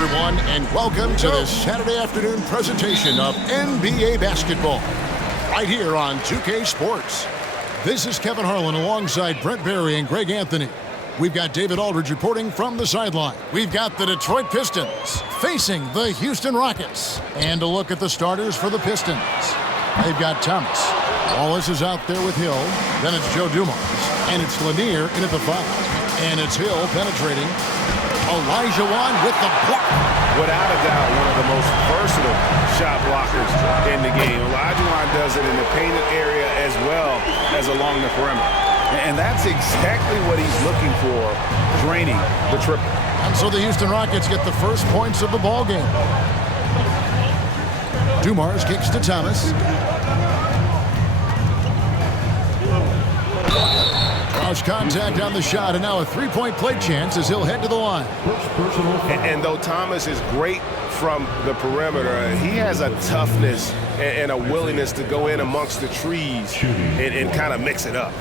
everyone, and welcome to this Saturday afternoon presentation of NBA basketball right here on 2K Sports. This is Kevin Harlan alongside Brent Barry and Greg Anthony. We've got David Aldridge reporting from the sideline. We've got the Detroit Pistons facing the Houston Rockets. And a look at the starters for the Pistons. They've got Thomas. Wallace is out there with Hill. Then it's Joe Dumars. And it's Lanier in at the 5. And it's Hill penetrating. Elijah Wan with the block. Without a doubt, one of the most versatile shot blockers in the game. Elijah Wan does it in the painted area as well as along the perimeter. And that's exactly what he's looking for, draining the triple. And so the Houston Rockets get the first points of the ball game. Dumars kicks to Thomas. Cross contact on the shot, and now a three-point play chance as he'll head to the line. And though Thomas is great from the perimeter, he has a toughness and a willingness to go in amongst the trees and kind of mix it up.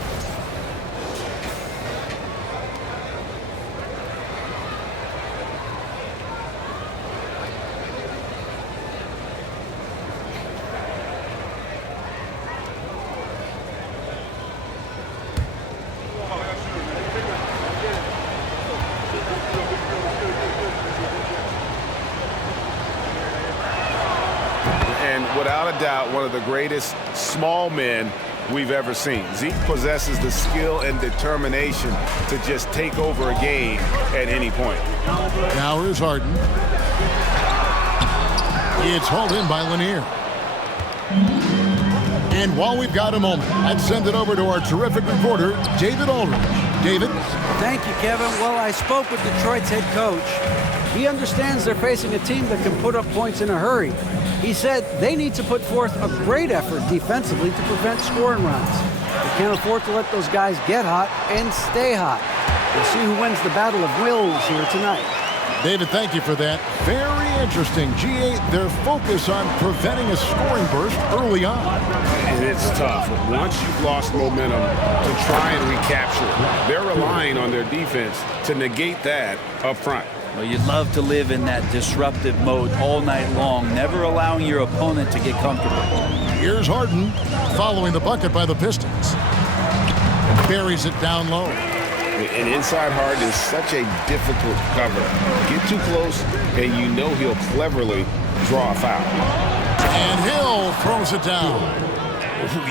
Without a doubt, one of the greatest small men we've ever seen. Zeke possesses the skill and determination to just take over a game at any point. Now here's Harden. It's hauled in by Lanier. And while we've got a moment, I'd send it over to our terrific reporter, David Aldridge. David? Thank you, Kevin. Well, I spoke with Detroit's head coach. He understands they're facing a team that can put up points in a hurry. He said they need to put forth a great effort defensively to prevent scoring runs. They can't afford to let those guys get hot and stay hot. We'll see who wins the battle of wills here tonight. David, thank you for that. Very interesting. GA, their focus on preventing a scoring burst early on. And it's tough. Once you've lost momentum, to try and recapture it. They're relying on their defense to negate that up front. Well, you'd love to live in that disruptive mode all night long, never allowing your opponent to get comfortable. Here's Harden following the bucket by the Pistons. Buries it down low. And inside Harden is such a difficult cover. Get too close, and you know he'll cleverly draw a foul. And Hill throws it down.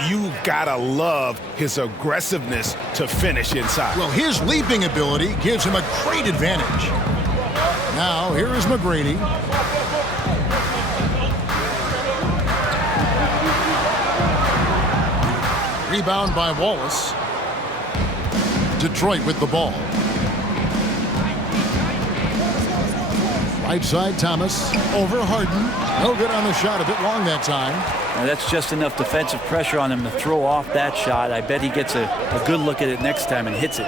You gotta love his aggressiveness to finish inside. Well, his leaping ability gives him a great advantage. Now, here is McGrady. Rebound by Wallace. Detroit with the ball. Right side, Thomas. Over Harden. No good on the shot. A bit long that time. Now that's just enough defensive pressure on him to throw off that shot. I bet he gets a good look at it next time and hits it.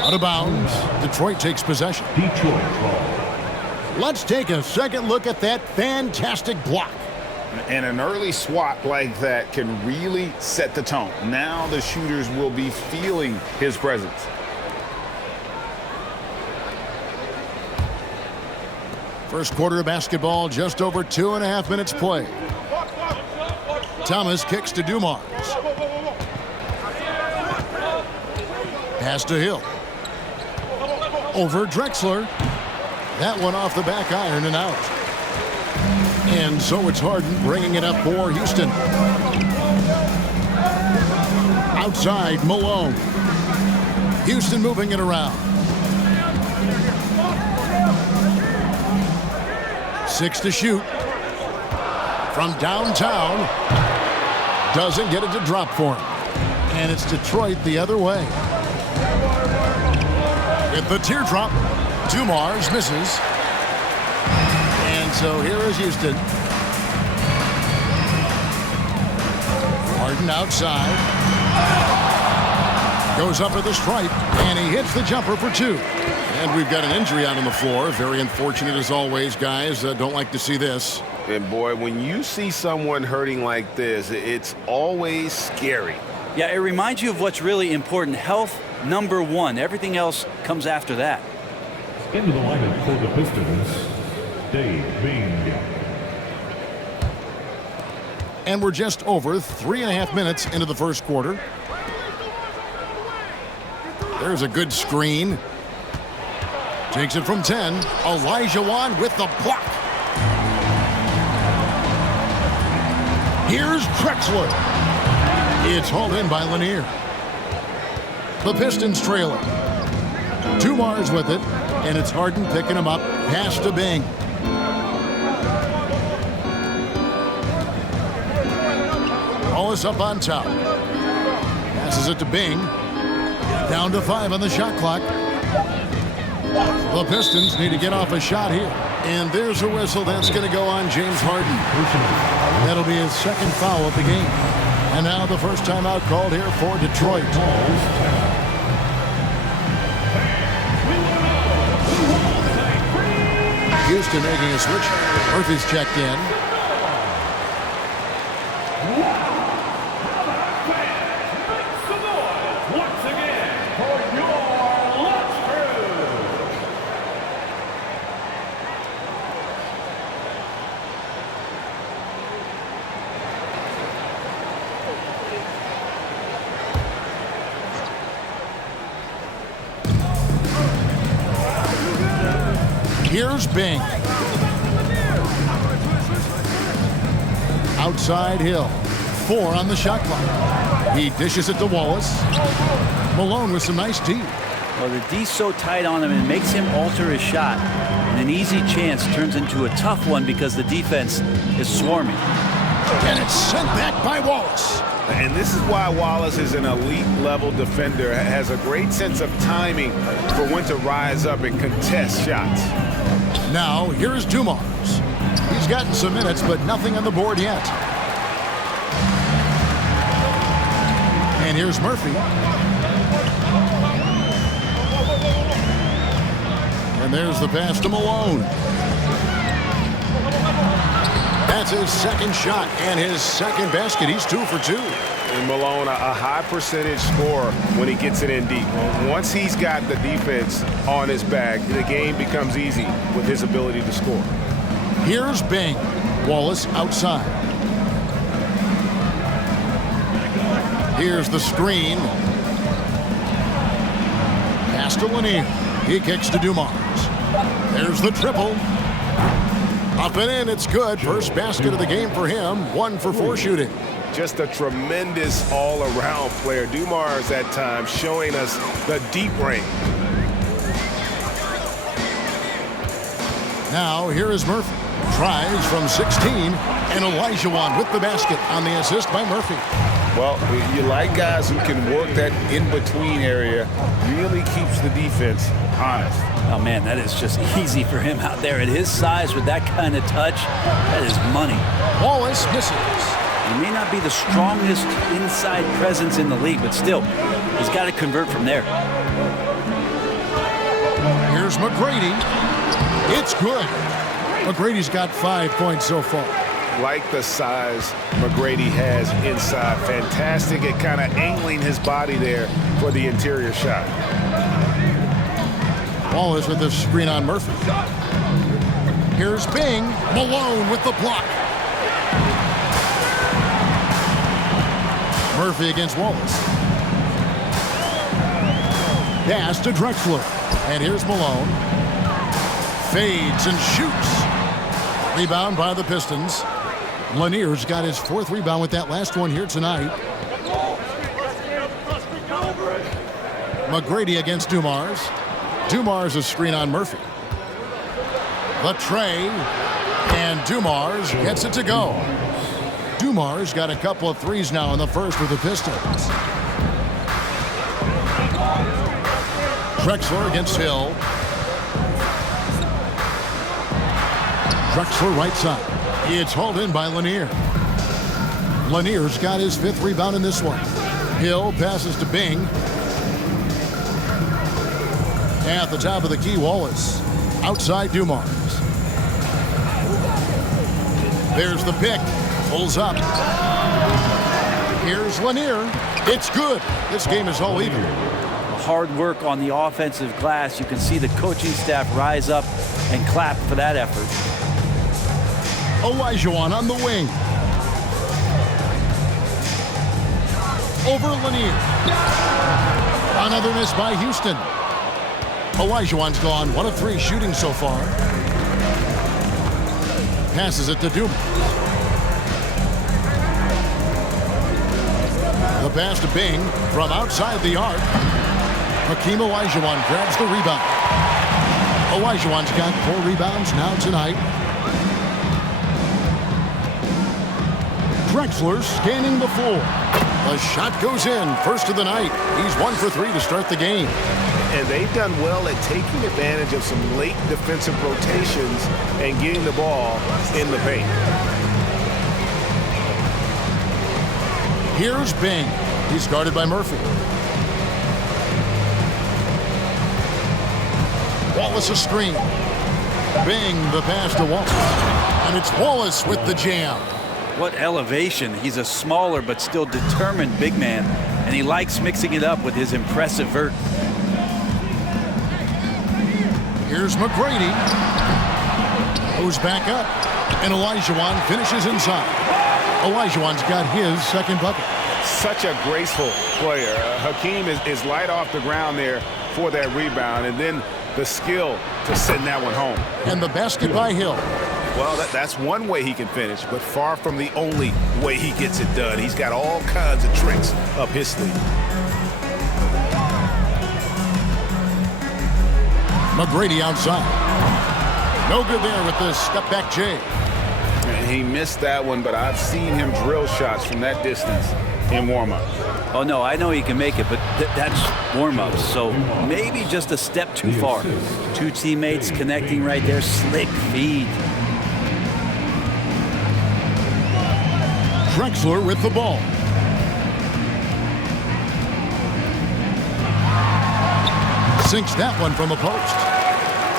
Out of bounds. Detroit takes possession. Detroit ball. Let's take a second look at that fantastic block. And an early swat like that can really set the tone. Now the shooters will be feeling his presence. First quarter of basketball, just over 2.5 minutes play. Thomas kicks to Dumars. Pass to Hill. Over Drexler. That one off the back iron and out. And so it's Harden bringing it up for Houston. Outside, Malone. Houston moving it around. 6 to shoot. From downtown. Doesn't get it to drop for him. And it's Detroit the other way. With the teardrop. Dumars misses. And so here is Houston. Harden outside. Goes up for the stripe, and he hits the jumper for 2. And we've got an injury out on the floor. Very unfortunate as always, guys. Don't like to see this. And boy, when you see someone hurting like this, it's always scary. Yeah, it reminds you of what's really important. Health, number one. Everything else comes after that. Into the lineup for the Pistons, And we're just over 3.5 minutes into the first quarter. There's a good screen. Takes it from 10. Elijah Wan with the block. Here's Drexler. It's hauled in by Lanier. The Pistons trail it. Dumars with it, and it's Harden picking him up. Pass to Bing. Wallace up on top. Passes it to Bing. Down to 5 on the shot clock. The Pistons need to get off a shot here. And there's a whistle that's going to go on James Harden. That'll be his second foul of the game. And now the first timeout called here for Detroit. Houston making a switch. Murphy's checked in. Here's Bing. Outside Hill. 4 on the shot clock. He dishes it to Wallace. Malone with some nice D. Well, the D's so tight on him and makes him alter his shot. And an easy chance turns into a tough one because the defense is swarming. And it's sent back by Wallace. And this is why Wallace is an elite-level defender, has a great sense of timing for when to rise up and contest shots. Now, here's Dumars. He's gotten some minutes, but nothing on the board yet. And here's Murphy. And there's the pass to Malone. That's his second shot and his second basket. He's 2 for 2. And Malone, a high percentage scorer when he gets it in deep. Once he's got the defense on his back, the game becomes easy with his ability to score. Here's Bing. Wallace outside. Here's the screen. Pass to Lanier. He kicks to Dumars. There's the triple. Up and in, it's good. First basket of the game for him. 1 for 4 shooting. Just a tremendous all-around player. Dumars at times showing us the deep range. Now here is Murphy. Tries from 16, and Elijah Wan with the basket on the assist by Murphy. Well, you like guys who can work that in-between area. Really keeps the defense honest. Oh, man, that is just easy for him out there at his size with that kind of touch. That is money. Wallace misses. He may not be the strongest inside presence in the league, but still, he's got to convert from there. Here's McGrady. It's good. McGrady's got 5 points so far. Like the size McGrady has inside. Fantastic at kind of angling his body there for the interior shot. Wallace with the screen on Murphy. Here's Bing. Malone with the block. Murphy against Wallace. Pass to Drexler. And here's Malone. Fades and shoots. Rebound by the Pistons. Lanier's got his 4th rebound with that last one here tonight. McGrady against Dumars. Dumars a screen on Murphy. The tray. And Dumars gets it to go. Dumars got a couple of threes now in the first with the Pistons. Drexler against Hill. Drexler right side. It's hauled in by Lanier. Lanier's got his 5th rebound in this one. Hill passes to Bing. At the top of the key, Wallace. Outside Dumars. There's the pick. Pulls up. Here's Lanier. It's good. This game is all even. Hard work on the offensive glass. You can see the coaching staff rise up and clap for that effort. Olajuwon on the wing. Over Lanier. Another miss by Houston. Olajuwon's gone 1 of 3 shooting so far. Passes it to Dumas. The pass to Bing from outside the arc. Hakeem Olajuwon grabs the rebound. Olajuwon's got 4 rebounds now tonight. Drexler scanning the floor. The shot goes in, first of the night. He's 1 for 3 to start the game. And they've done well at taking advantage of some late defensive rotations and getting the ball in the paint. Here's Bing. He's guarded by Murphy. Wallace a screen. Bing the pass to Wallace. And it's Wallace with the jam. What elevation. He's a smaller but still determined big man, and he likes mixing it up with his impressive vert. Here's McGrady. Goes back up. And Olajuwon finishes inside. Olajuwon's got his second bucket. Such a graceful player. Hakeem is light off the ground there for that rebound, and then the skill to send that one home. And the basket by Hill. Well, that's one way he can finish, but far from the only way he gets it done. He's got all kinds of tricks up his sleeve. McGrady outside. No good there with the step-back J. And he missed that one, but I've seen him drill shots from that distance in warm-up. Oh, no, I know he can make it, but that's warm-ups, so maybe just a step too far. 2 teammates connecting right there. Slick feed. Drexler with the ball. Sinks that one from the post.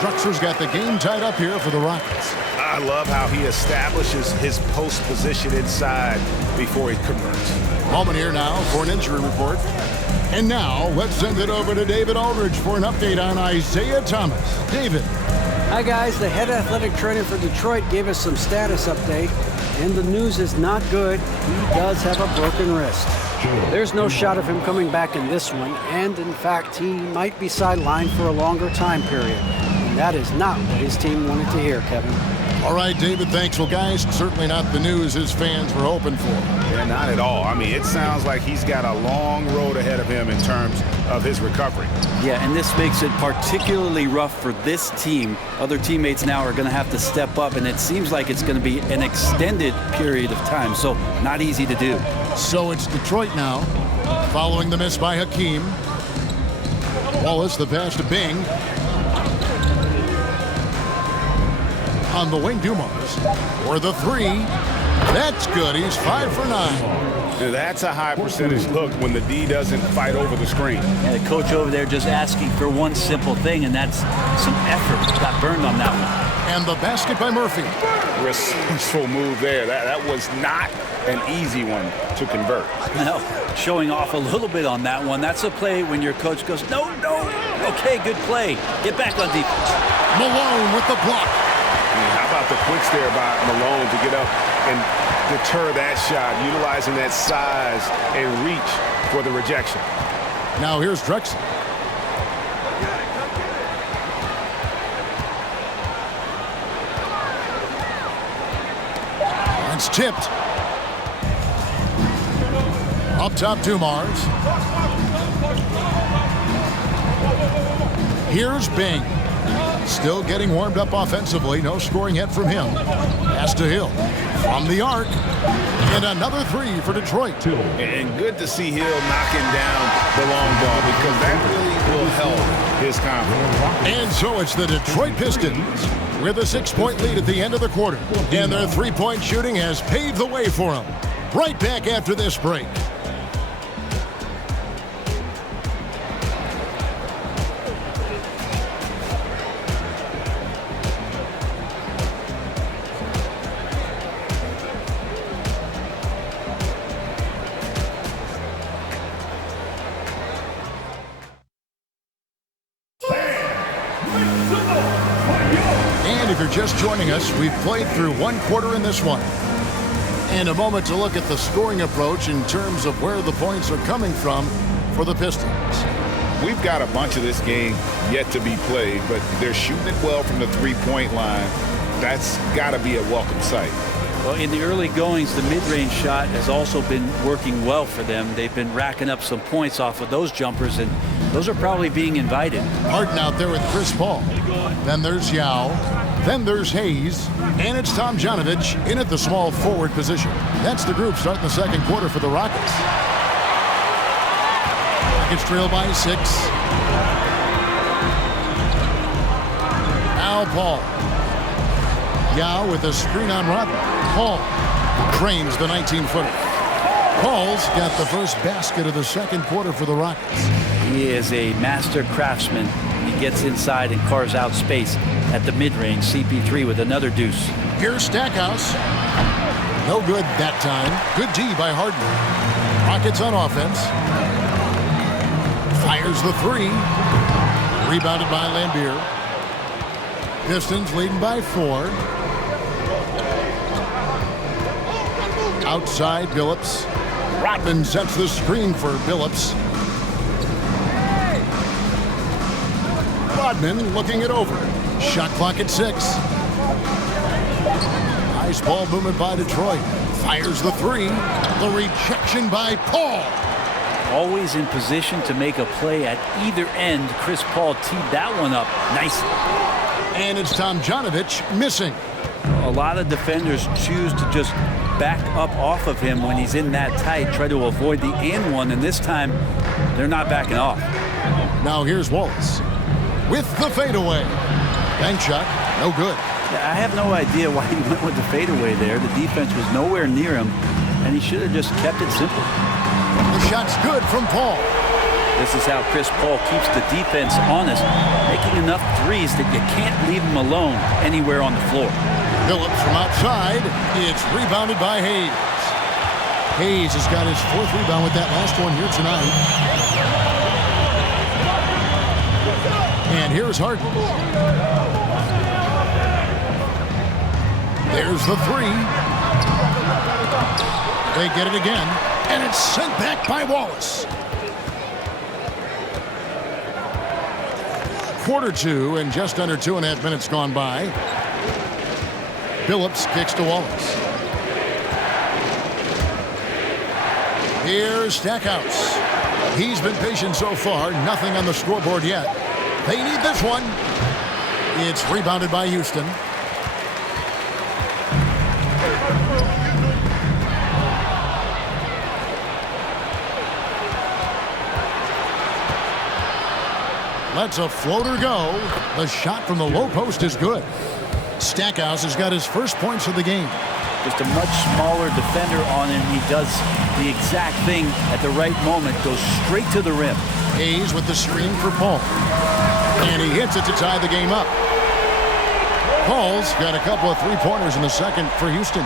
Drexler's got the game tied up here for the Rockets. I love how he establishes his post position inside before he converts. Moment here now for an injury report. And now let's send it over to David Aldridge for an update on Isaiah Thomas. David. Hi, guys. The head athletic trainer for Detroit gave us some status update, and the news is not good. He does have a broken wrist. There's no shot of him coming back in this one, and in fact, he might be sidelined for a longer time period. And that is not what his team wanted to hear, Kevin. All right, David, thanks. Well, guys, certainly not the news his fans were hoping for. Yeah, not at all. I mean, it sounds like he's got a long road ahead of him in terms of his recovery. Yeah, and this makes it particularly rough for this team. Other teammates now are going to have to step up, and it seems like it's going to be an extended period of time, so not easy to do. So it's Detroit now, following the miss by Hakeem. Wallace, the pass to Bing. On the wing, Dumas. For the 3. That's good. He's 5 for 9. Now, that's a high percentage look when the D doesn't fight over the screen. And the coach over there just asking for one simple thing, and that's some effort. Got burned on that one. And the basket by Murphy. Resourceful move there. That was not an easy one to convert. No, showing off a little bit on that one. That's a play when your coach goes, no. Okay, good play. Get back on defense. Malone with the block. How about the quicks there by Malone to get up and deter that shot, utilizing that size and reach for the rejection. Now here's Drexler. It's tipped. Up top, Dumars. Here's Bing. Still getting warmed up offensively. No scoring yet from him. Pass to Hill. From the arc. And another 3 for Detroit. And good to see Hill knocking down the long ball because that really will help his confidence. And so it's the Detroit Pistons with a 6-point lead at the end of the quarter. And their 3-point shooting has paved the way for them. Right back after this break. And And if you're just joining us, we've played through one quarter in this one. And a moment to look at the scoring approach in terms of where the points are coming from for the Pistons. We've got a bunch of this game yet to be played, but they're shooting it well from the three-point line. That's got to be a welcome sight. Well, in the early goings, the mid-range shot has also been working well for them. They've been racking up some points off of those jumpers, and those are probably being invited. Harden out there with Chris Paul. Then there's Yao. Then there's Hayes. And it's Tomjanovich in at the small forward position. That's the group starting the second quarter for the Rockets. Rockets trail by 6. Now Paul. Yao with a screen on Rodman. Paul trains the 19-footer. Paul's got the first basket of the second quarter for the Rockets. He is a master craftsman. He gets inside and carves out space at the mid-range. CP3 with another deuce. Here's Stackhouse. No good that time. Good D by Harden. Rockets on offense. Fires the 3. Rebounded by Lambier. Pistons leading by 4. Outside Billups. Rodman sets the screen for Billups. Rodman looking it over. Shot clock at 6. Nice ball movement by Detroit. Fires the 3. The rejection by Paul. Always in position to make a play at either end. Chris Paul teed that one up nicely. And it's Tomjanovich missing. A lot of defenders choose to just back up off of him when he's in that tight, try to avoid the and one, and this time they're not backing off. Now here's Wallace with the fadeaway. Bank shot, no good. I have no idea why he went with the fadeaway there. The defense was nowhere near him, and he should have just kept it simple. The shot's good from Paul. This is how Chris Paul keeps the defense honest, making enough threes that you can't leave him alone anywhere on the floor. Billups from outside. It's rebounded by Hayes. Hayes has got his 4th rebound with that last one here tonight. And here's Harden. There's the 3. They get it again, and it's sent back by Wallace. Quarter 2 and just under 2.5 minutes gone by. Billups kicks to Wallace. Here's Stackhouse. He's been patient so far. Nothing on the scoreboard yet. They need this one. It's rebounded by Houston. Lets a floater go. The shot from the low post is good. Stackhouse has got his first points of the game. Just a much smaller defender on him. He does the exact thing at the right moment. Goes straight to the rim. Hayes with the screen for Paul. And he hits it to tie the game up. Paul's got a couple of three-pointers in the second for Houston.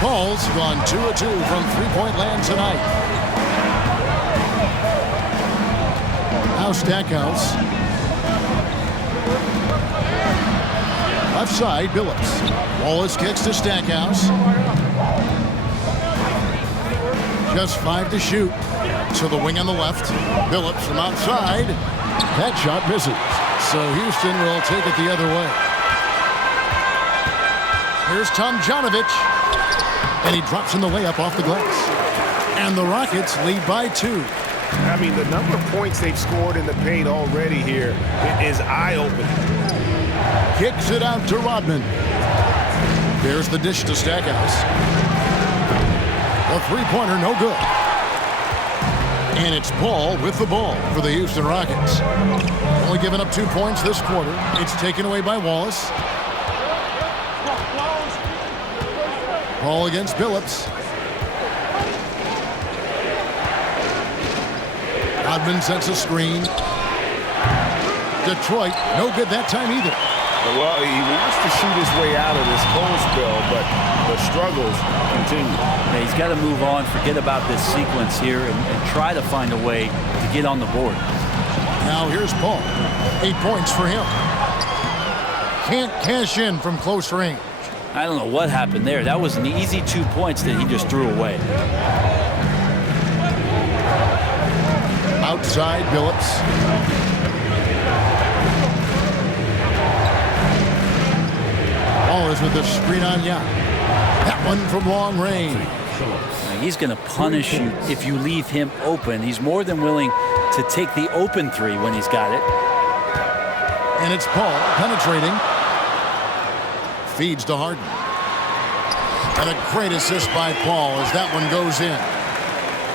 Paul's gone 2 of 2 from three-point land tonight. Now Stackhouse. Left side, Billups. Wallace kicks to Stackhouse. Just 5 to shoot. To the wing on the left. Billups from outside. That shot misses. So Houston will take it the other way. Here's Tomjanovich. And he drops in the layup off the glass. And the Rockets lead by 2. I mean, the number of points they've scored in the paint already here is eye-opening. Kicks it out to Rodman. There's the dish to Stackhouse. A three-pointer, no good. And it's Paul with the ball for the Houston Rockets. Only giving up 2 points this quarter. It's taken away by Wallace. Paul against Billups. Rodman sets a screen. Detroit, no good that time either. Well, he wants to shoot his way out of this cold spell, but the struggles continue. Yeah, he's got to move on, forget about this sequence here, and try to find a way to get on the board. Now here's Paul. 8 points for him. can't cash in from close range. I don't know what happened there. That was an easy 2 points that he just threw away. Outside, Billups. Ball is with the screen on Young. That one from long range. Now, he's going to punish you if you leave him open. He's more than willing to take the open three when he's got it. And it's Paul penetrating. Feeds to Harden. And a great assist by Paul as that one goes in.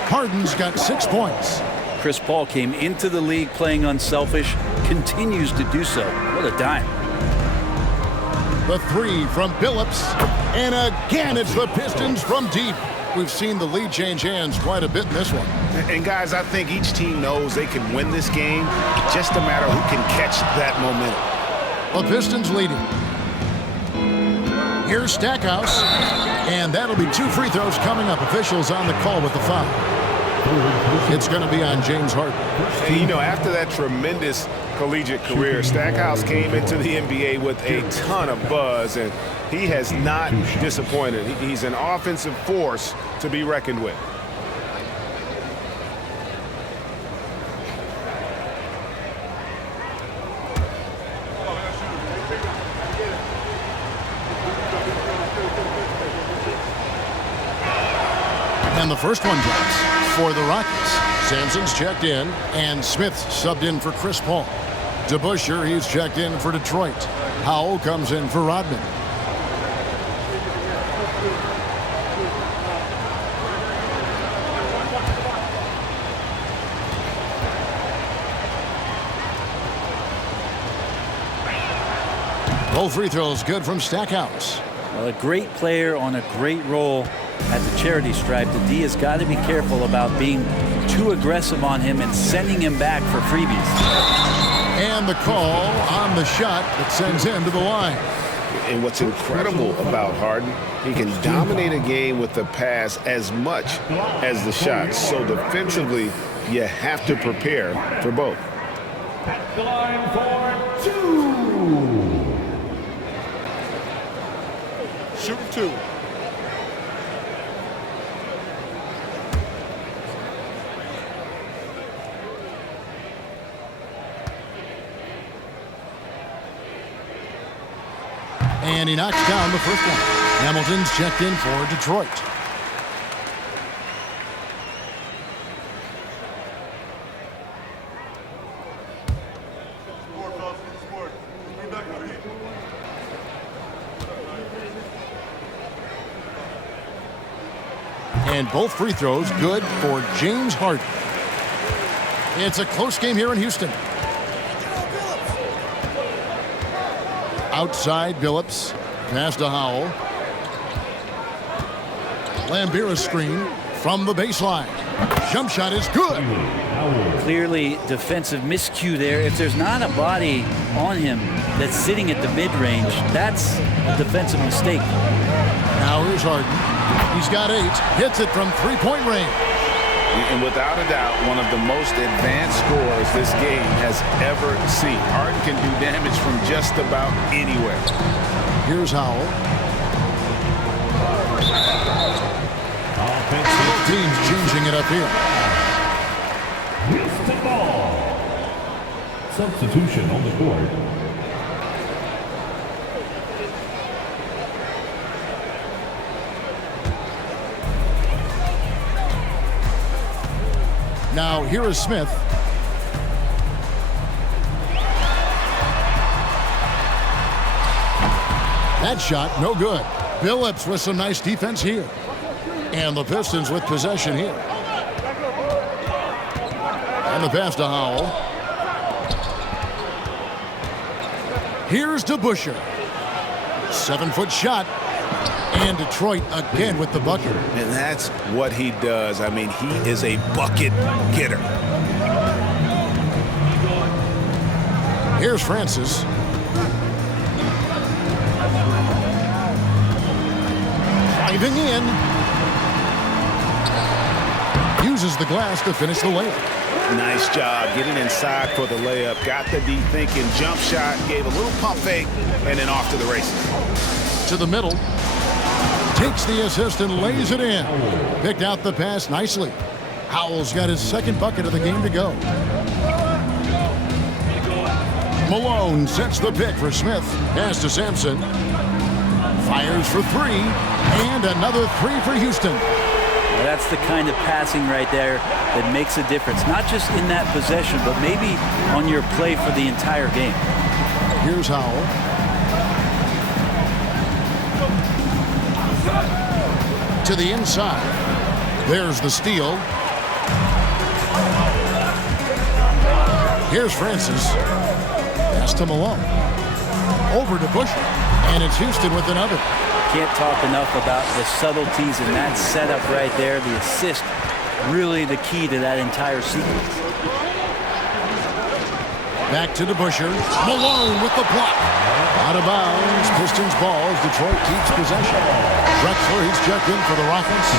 Harden's got 6 points. Chris Paul came into the league playing unselfish, continues to do so. What a dime. The three from Billups. And again, it's the Pistons from deep. We've seen the lead change hands quite a bit in this one. And guys, I think each team knows they can win this game. Just a matter who can catch that momentum. The Pistons leading. Here's Stackhouse. And that'll be 2 free throws coming up. Officials on the call with the foul. It's going to be on James Harden. And, you know, after that tremendous collegiate career, Stackhouse came into the NBA with a ton of buzz, and he has not disappointed. He's an offensive force to be reckoned with. And the first one drops for the Rockets. Sampson's checked in, and Smith subbed in for Chris Paul. DeBusschere, he's checked in for Detroit. Howell comes in for Rodman. Both free throws good from Stackhouse. Well, a great player on a great role at the charity stripe. The D has got to be careful about being too aggressive on him and sending him back for freebies. And the call on the shot that sends him to the line. And what's incredible about Harden, he can dominate a game with the pass as much as the shot. So defensively, you have to prepare for both. At the line for 2. Shooting 2. And he knocks down the first one. Hamilton's checked in for Detroit. And both free throws good for James Harden. It's a close game here in Houston. Outside, Billups. Pass to Howell. Lambira's screen from the baseline. Jump shot is good. Clearly defensive miscue there. If there's not a body on him that's sitting at the mid-range, that's a defensive mistake. Now here's Harden. He's got 8. Hits it from three-point range. And without a doubt, one of the most advanced scorers this game has ever seen. Harden can do damage from just about anywhere. Here's Howell. Both teams changing it up here. Houston ball. Substitution on the court. Now here is Smith. That shot, no good. Billups with some nice defense here. And the Pistons with possession here. And the pass to Howell. Here's DeBusschere. 7-foot shot. And Detroit again with the bucket. And that's what he does. I mean, he is a bucket getter. Here's Francis. Driving in. Uses the glass to finish the layup. Nice job getting inside for the layup. Got the D thinking, jump shot, gave a little pump fake, and then off to the races. To the middle. Takes the assist and lays it in. Picked out the pass nicely. Howell's got his second bucket of the game to go. Malone sets the pick for Smith. Pass to Sampson. Fires for three. And another three for Houston. That's the kind of passing right there that makes a difference. Not just in that possession, but maybe on your play for the entire game. Here's Howell. To the inside. There's the steal. Here's Francis. Pass to Malone. Over to Bush. And it's Houston with another. Can't talk enough about the subtleties in that setup right there. The assist, really the key to that entire sequence. Back to DeBusschere. Malone with the block. Out of bounds. Pistons ball as Detroit keeps possession. Drexler, he's checked in for the Rockets.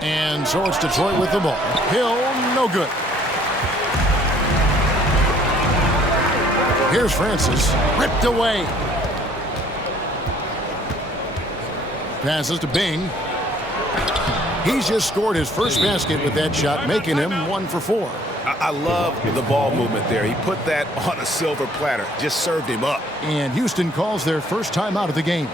And so it's Detroit with the ball. Hill, no good. Here's Francis. Ripped away. Passes to Bing. He's just scored his first basket with that shot, making him 1 for 4. I love the ball movement there. He put that on a silver platter. Just served him up. And Houston calls their first timeout of the game.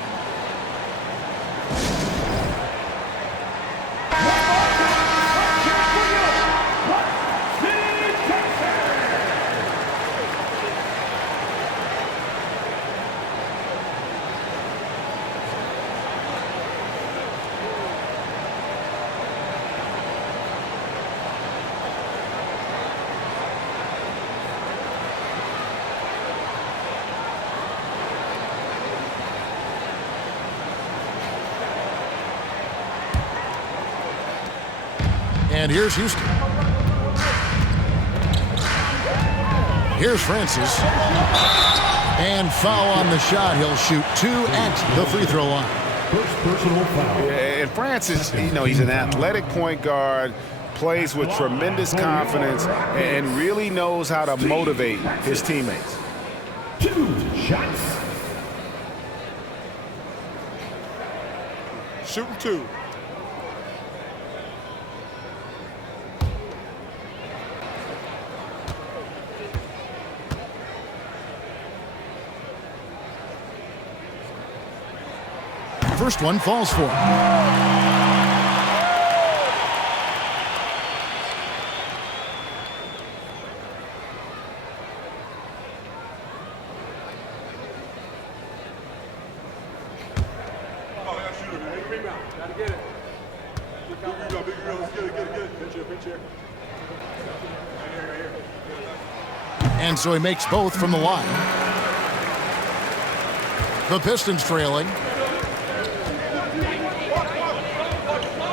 And here's Houston. Here's Francis. And foul on the shot. He'll shoot 2 at the free throw line. First personal foul. Yeah, and Francis, he's an athletic point guard, plays with tremendous confidence, and really knows how to motivate his teammates. 2 shots. Shooting 2. First one falls for him. And so he makes both from the line. The Pistons trailing.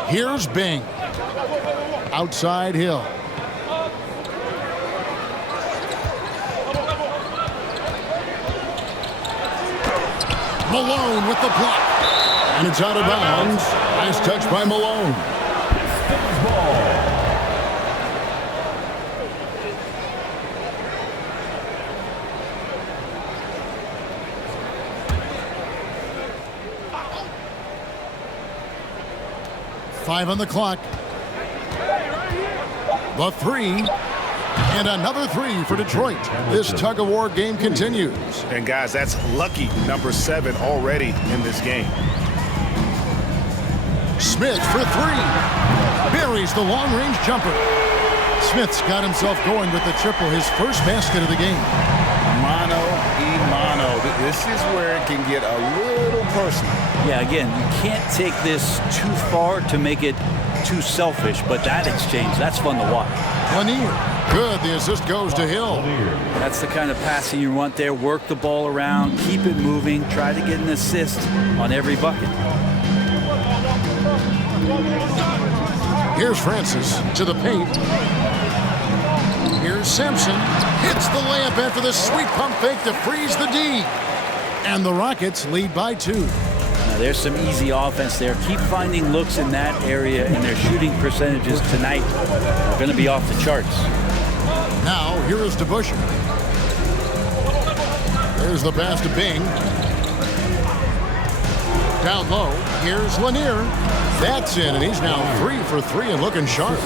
Here's Bing. Outside Hill. Malone with the block. And it's out of bounds. Nice touch by Malone. Pistons ball. Five on the clock. The three. And another three for Detroit. This tug-of-war game continues. And guys, that's lucky number 7 already in this game. Smith for three. Buries the long-range jumper. Smith's got himself going with the triple, his first basket of the game. Mano y mano. This is where it can get a little personal. Yeah, again, you can't take this too far to make it too selfish, but that exchange, that's fun to watch. Lanier. Good. The assist goes to Hill. That's the kind of passing you want there. Work the ball around, keep it moving, try to get an assist on every bucket. Here's Francis to the paint. Here's Simpson. Hits the layup after the sweet pump fake to freeze the D. And the Rockets lead by 2. Now, there's some easy offense there. Keep finding looks in that area, and their shooting percentages tonight are going to be off the charts. Now, here is DeBusschere. There's the pass to Bing. Down low, here's Lanier. That's in, and he's now 3 for 3 and looking sharp.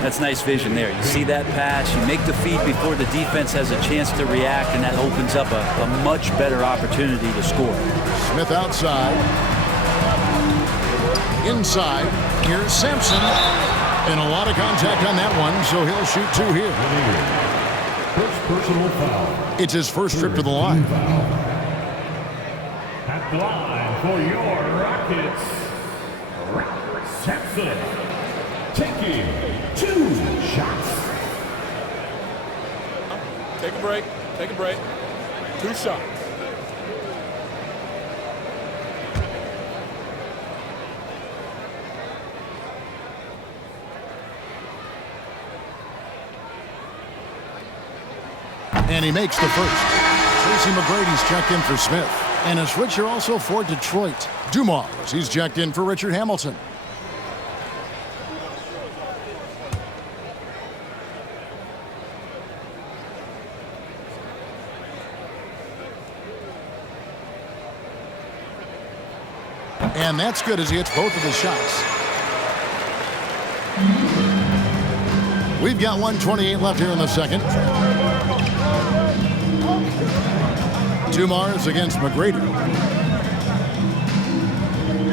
That's nice vision there. You see that pass, you make the feed before the defense has a chance to react, and that opens up a much better opportunity to score. Smith outside. Inside, here's Simpson. And a lot of contact on that one, so he'll shoot 2 here. First personal foul. It's his first trip to the line. At the line for your Rockets, Simpson, taking 2 shots. Take a break. Take a break. 2 shots. And he makes the first. Tracy McGrady's checked in for Smith. And a switcher also for Detroit. Dumars, he's checked in for Richard Hamilton. And that's good as he hits both of his shots. We've got 1:28 left here in the second. Dumars against McGrady.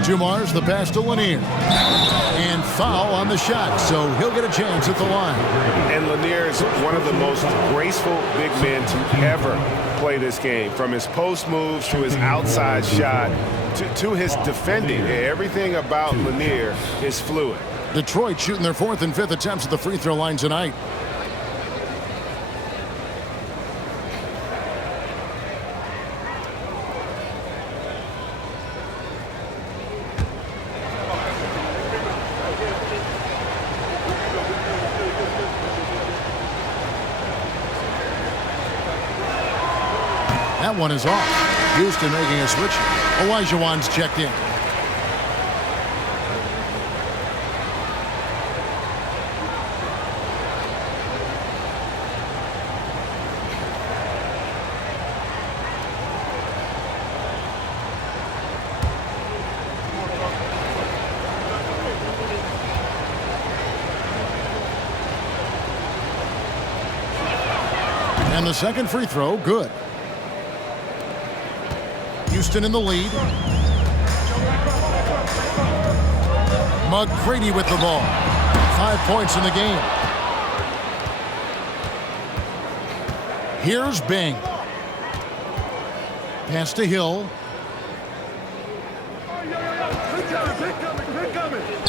Dumars the pass to Lanier. And foul on the shot, so he'll get a chance at the line. And Lanier is one of the most graceful big men to ever play this game. From his post moves to his outside shot to his defending. Everything about Lanier is fluid. Detroit shooting their 4th and 5th attempts at the free throw line tonight. That one is off. Houston making a switch. Olajuwon's checked in. And the second free throw, good. Houston in the lead. McGrady with the ball. 5 points in the game. Here's Bing. Pass to Hill.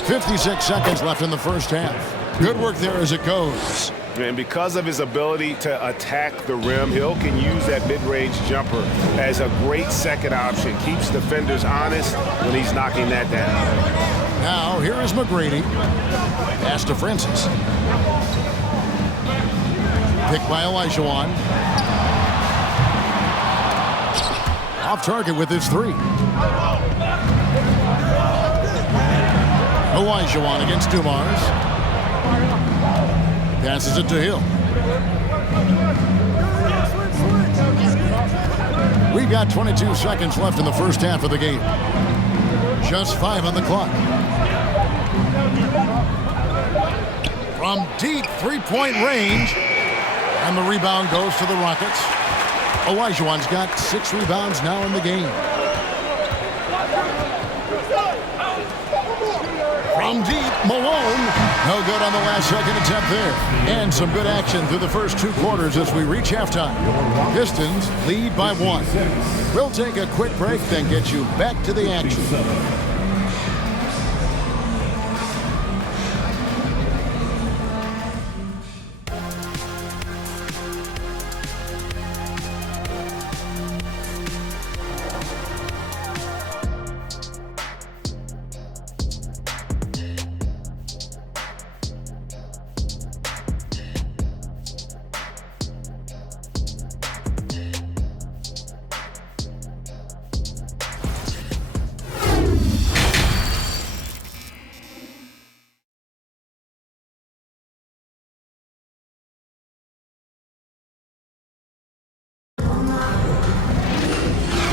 56 seconds left in the first half. Good work there as it goes. And because of his ability to attack the rim, Hill can use that mid-range jumper as a great second option. Keeps defenders honest when he's knocking that down. Now, here is McGrady. Pass to Francis. Picked by Olajuwon. Off target with his 3. Olajuwon against Dumars. Passes it to Hill. We've got 22 seconds left in the first half of the game. Just 5 on the clock. From deep three-point range. And the rebound goes to the Rockets. Olajuwon's got 6 rebounds now in the game. From deep, Malone. No good on the last second attempt there. And some good action through the first 2 quarters as we reach halftime. Pistons lead by 1. We'll take a quick break, then get you back to the action.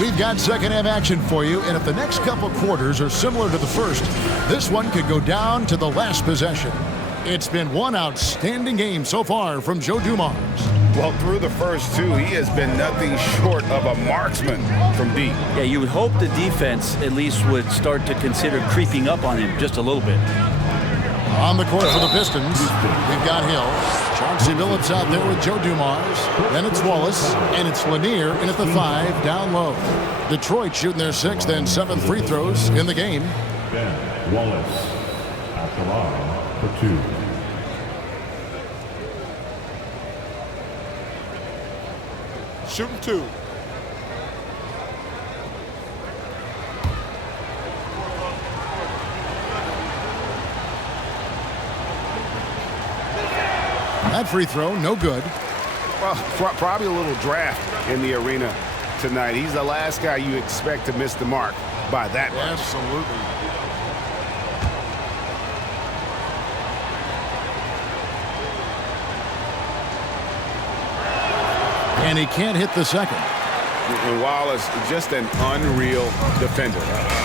We've got second half action for you, and if the next couple quarters are similar to the first, this one could go down to the last possession. It's been one outstanding game so far from Joe Dumars. Well, through the first two, he has been nothing short of a marksman from deep. Yeah, you would hope the defense at least would start to consider creeping up on him just a little bit. On the court for the Pistons, we've got Hill. Chauncey Billups out there with Joe Dumars. Then it's Wallace, and it's Lanier in at the 5, down low. Detroit shooting their 6th and 7th free throws in the game. Ben Wallace at the line for 2. Shooting 2. That free throw, no good. Well, probably a little draft in the arena tonight. He's the last guy you expect to miss the mark by that much. Absolutely. And he can't hit the second. And Wallace, just an unreal defender.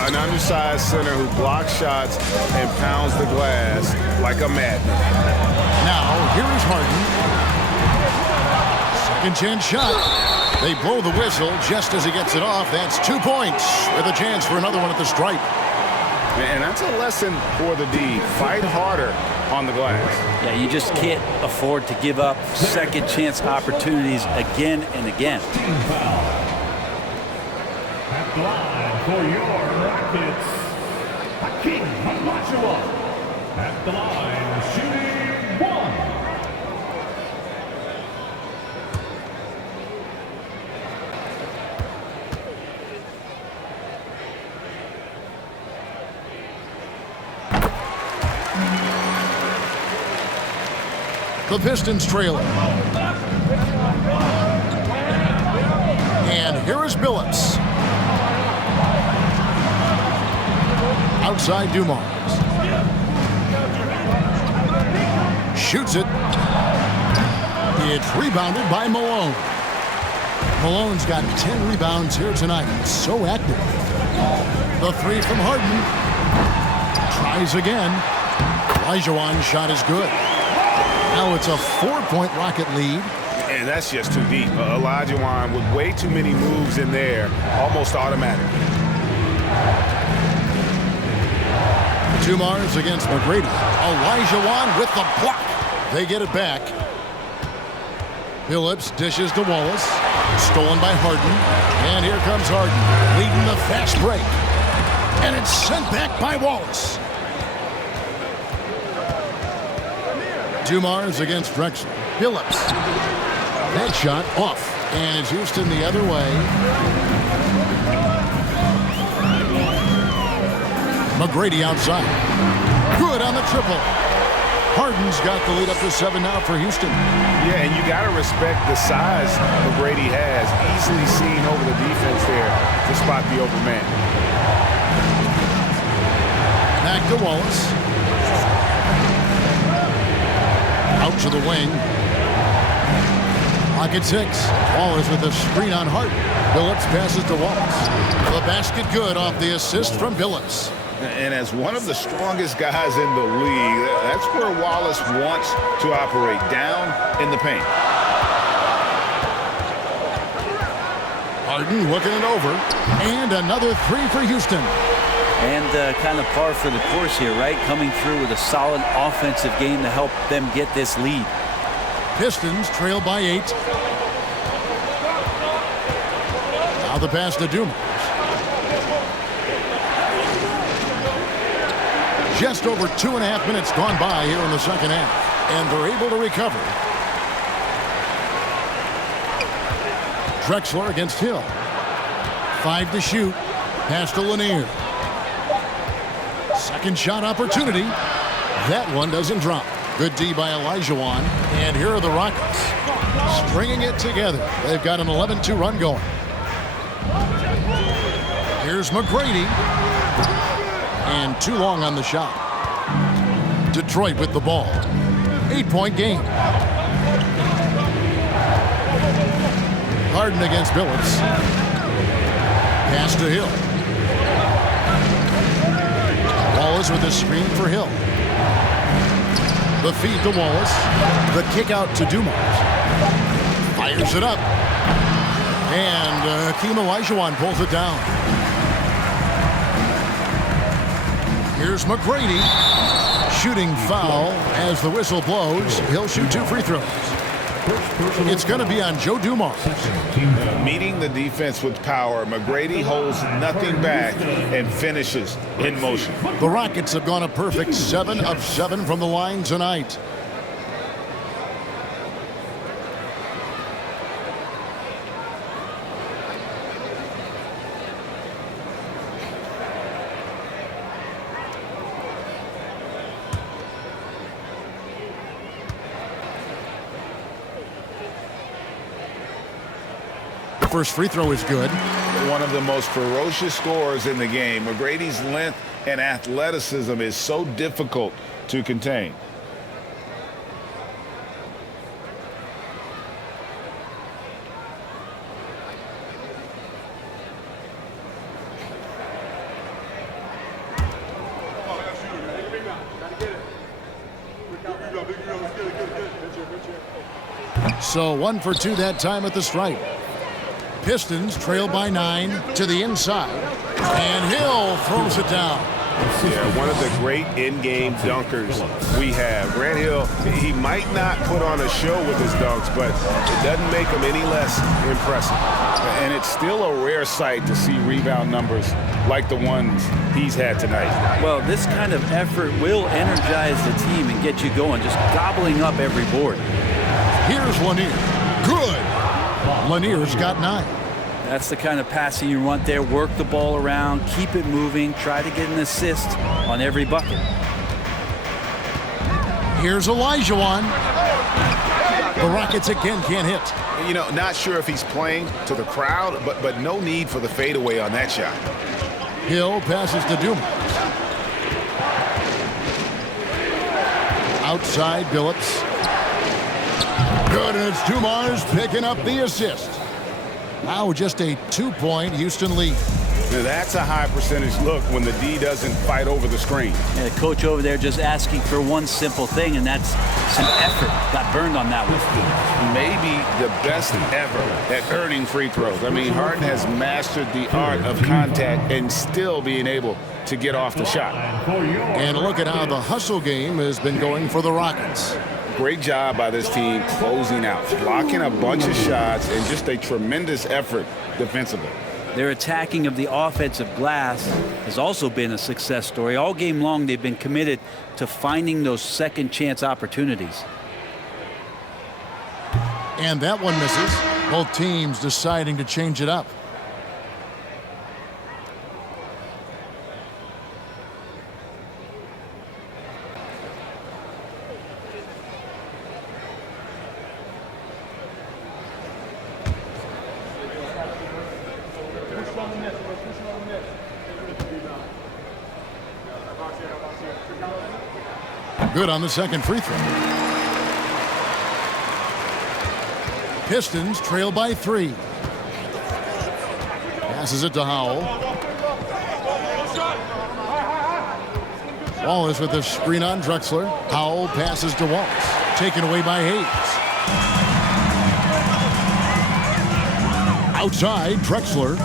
An undersized center who blocks shots and pounds the glass like a madman. Now, here is Harden. Second chance shot. They blow the whistle just as he gets it off. That's 2 points with a chance for another one at the stripe. And that's a lesson for the D. Fight harder on the glass. Yeah, you just can't afford to give up second chance opportunities again and again. At the line for your Rockets, Hakeem Olajuwon. At the line, shooting 1. The Pistons trailing. And here is Billups. Outside Dumars. Shoots it. It's rebounded by Malone. Malone's got 10 rebounds here tonight. So active. The 3 from Harden. Tries again. Olajuwon's shot is good. Now it's a 4-point Rocket lead. And that's just too deep. Olajuwon with way too many moves in there, almost automatic. Dumars against McGrady. Olajuwon with the block. They get it back. Billups dishes to Wallace. Stolen by Harden. And here comes Harden, leading the fast break. And it's sent back by Wallace. Dumars against Drexler. Billups. That shot off. And it's Houston the other way. McGrady outside. Good on the triple. Harden's got the lead up to 7 now for Houston. Yeah, and you got to respect the size McGrady has. Easily seen over the defense there to spot the open man. Back to Wallace. Out to the wing. Pocket 6. Wallace with a screen on Harden. Billups passes to Wallace. The basket good off the assist from Billups. And as one of the strongest guys in the league, that's where Wallace wants to operate, down in the paint. Harden looking it over. And another 3 for Houston. And kind of par for the course here, right? Coming through with a solid offensive game to help them get this lead. Pistons trail by 8. Now the pass to Dumars. Just over 2.5 minutes gone by here in the second half. And they're able to recover. Drexler against Hill. 5 to shoot. Pass to Lanier. Second shot opportunity. That one doesn't drop. Good D by Olajuwon. And here are the Rockets. Stringing it together. They've got an 11-2 run going. Here's McGrady. And too long on the shot. Detroit with the ball. 8-point game. Harden against Billups. Pass to Hill. Wallace with a screen for Hill. The feed to Wallace. The kick out to Dumars. Fires it up. And Hakeem Olajuwon pulls it down. Here's McGrady. Shooting foul as the whistle blows. He'll shoot 2 free throws. It's going to be on Joe Dumars. Meeting the defense with power, McGrady holds nothing back and finishes in motion. The Rockets have gone a perfect 7 of 7 from the line tonight. First free throw is good. One of the most ferocious scorers in the game. McGrady's length and athleticism is so difficult to contain. So 1 for 2 that time at the stripe. Pistons trail by 9 to the inside. And Hill throws it down. Yeah, one of the great in-game dunkers we have. Grant Hill, he might not put on a show with his dunks, but it doesn't make him any less impressive. And it's still a rare sight to see rebound numbers like the ones he's had tonight. Well, this kind of effort will energize the team and get you going, just gobbling up every board. Here's Lanier. Good. Lanier's got 9. That's the kind of passing you want there. Work the ball around, keep it moving, try to get an assist on every bucket. Here's Olajuwon. The Rockets again can't hit. You know, not sure if he's playing to the crowd, but no need for the fadeaway on that shot. Hill passes to Dumars. Outside Billups. Good, and it's Dumars picking up the assist. Now just a 2-point Houston lead. Now that's a high percentage look when the D doesn't fight over the screen. Yeah, the coach over there just asking for one simple thing, and that's some effort. Got burned on that one. Maybe the best ever at earning free throws. I mean, Harden has mastered the art of contact and still being able to get off the shot. And look at how the hustle game has been going for the Rockets. Great job by this team closing out, blocking a bunch of shots, and just a tremendous effort defensively. Their attacking of the offensive glass has also been a success story. All game long, they've been committed to finding those second chance opportunities. And that one misses. Both teams deciding to change it up. Good on the second free throw. Pistons trail by 3. Passes it to Howell. Wallace with a screen on Drexler. Howell passes to Wallace. Taken away by Hayes. Outside, Drexler.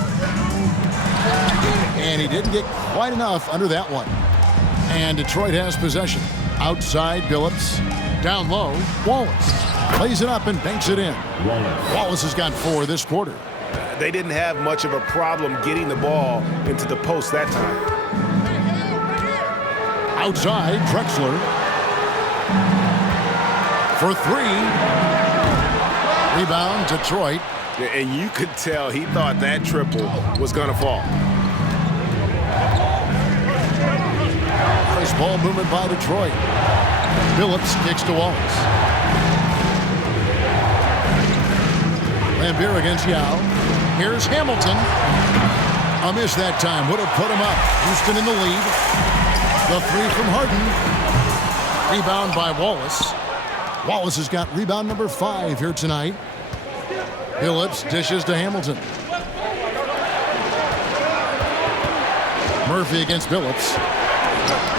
And he didn't get quite enough under that one. And Detroit has possession. Outside, Billups. Down low, Wallace. Plays it up and banks it in. Wallace has got 4 this quarter. They didn't have much of a problem getting the ball into the post that time. Outside, Drexler. For 3. Rebound, Detroit. And you could tell he thought that triple was going to fall. Nice ball movement by Detroit. Billups kicks to Wallace. Lambeer against Yao. Here's Hamilton. A miss that time. Would have put him up. Houston in the lead. The 3 from Harden. Rebound by Wallace. Wallace has got rebound number 5 here tonight. Billups dishes to Hamilton. Murphy against Billups.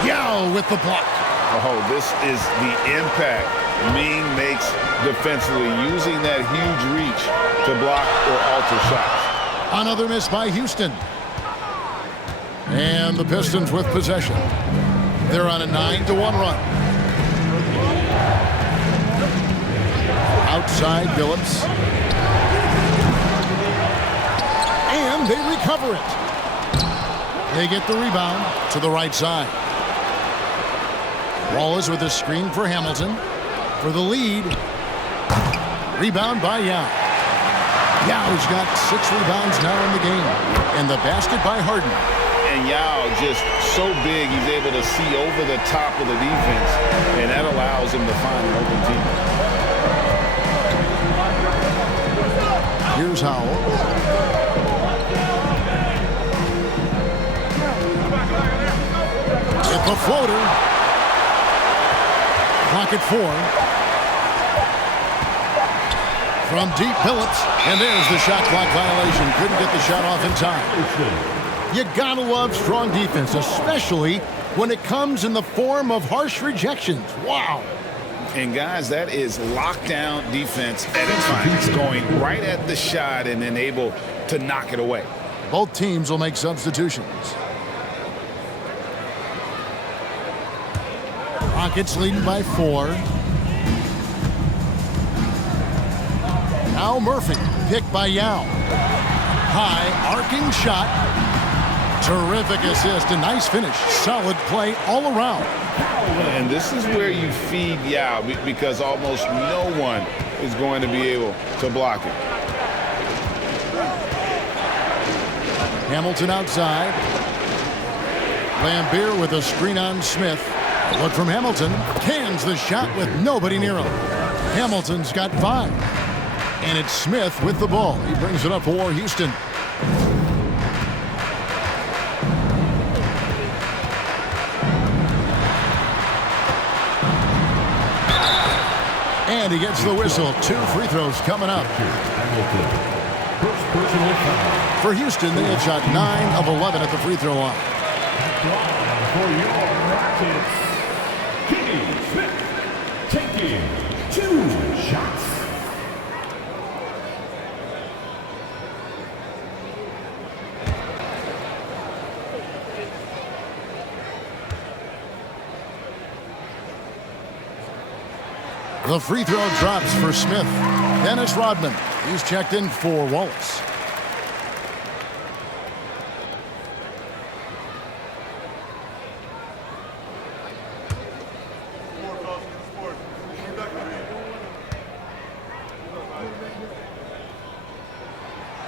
Yao with the block. Oh, this is the impact Ming makes defensively, using that huge reach to block or alter shots. Another miss by Houston. And the Pistons with possession. They're on a 9-1 run. Outside Billups. And they recover it. They get the rebound to the right side. Wallace with a screen for Hamilton. For the lead. Rebound by Yao. Yao's got 6 rebounds now in the game. And the basket by Harden. And Yao just so big, he's able to see over the top of the defense, and that allows him to find an open team. Here's Howell. With the floater. Clock at 4. From deep, Billups, and there's the shot clock violation. Couldn't get the shot off in time. You gotta love strong defense, especially when it comes in the form of harsh rejections. Wow. And guys, that is lockdown defense at its finest, going right at the shot and then able to knock it away. Both teams will make substitutions. Rockets leading by 4. Now Murphy, picked by Yao. High, arcing shot. Terrific assist, a nice finish. Solid play all around. And this is where you feed Yao, because almost no one is going to be able to block it. Hamilton outside. Lambeer with a screen on Smith. A look from Hamilton. Cans the shot with nobody near him. Hamilton's got 5. And it's Smith with the ball. He brings it up for Houston. And he gets the whistle. 2 free throws coming up. For Houston, they have shot 9 of 11 at the free throw line. For your Rockets, Smith taking 2 shots. The free throw drops for Smith. Dennis Rodman. He's checked in for Wallace.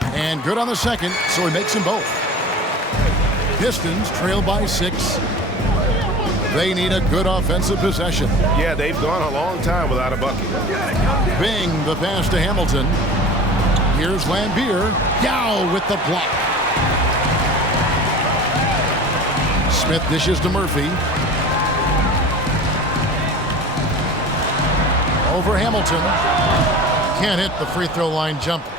And good on the second, so he makes them both. Pistons trail by 6. They need a good offensive possession. Yeah, they've gone a long time without a bucket. Bing, the pass to Hamilton. Here's Lambeer. Yao with the block. Smith dishes to Murphy. Over Hamilton. Can't hit the free throw line jumper.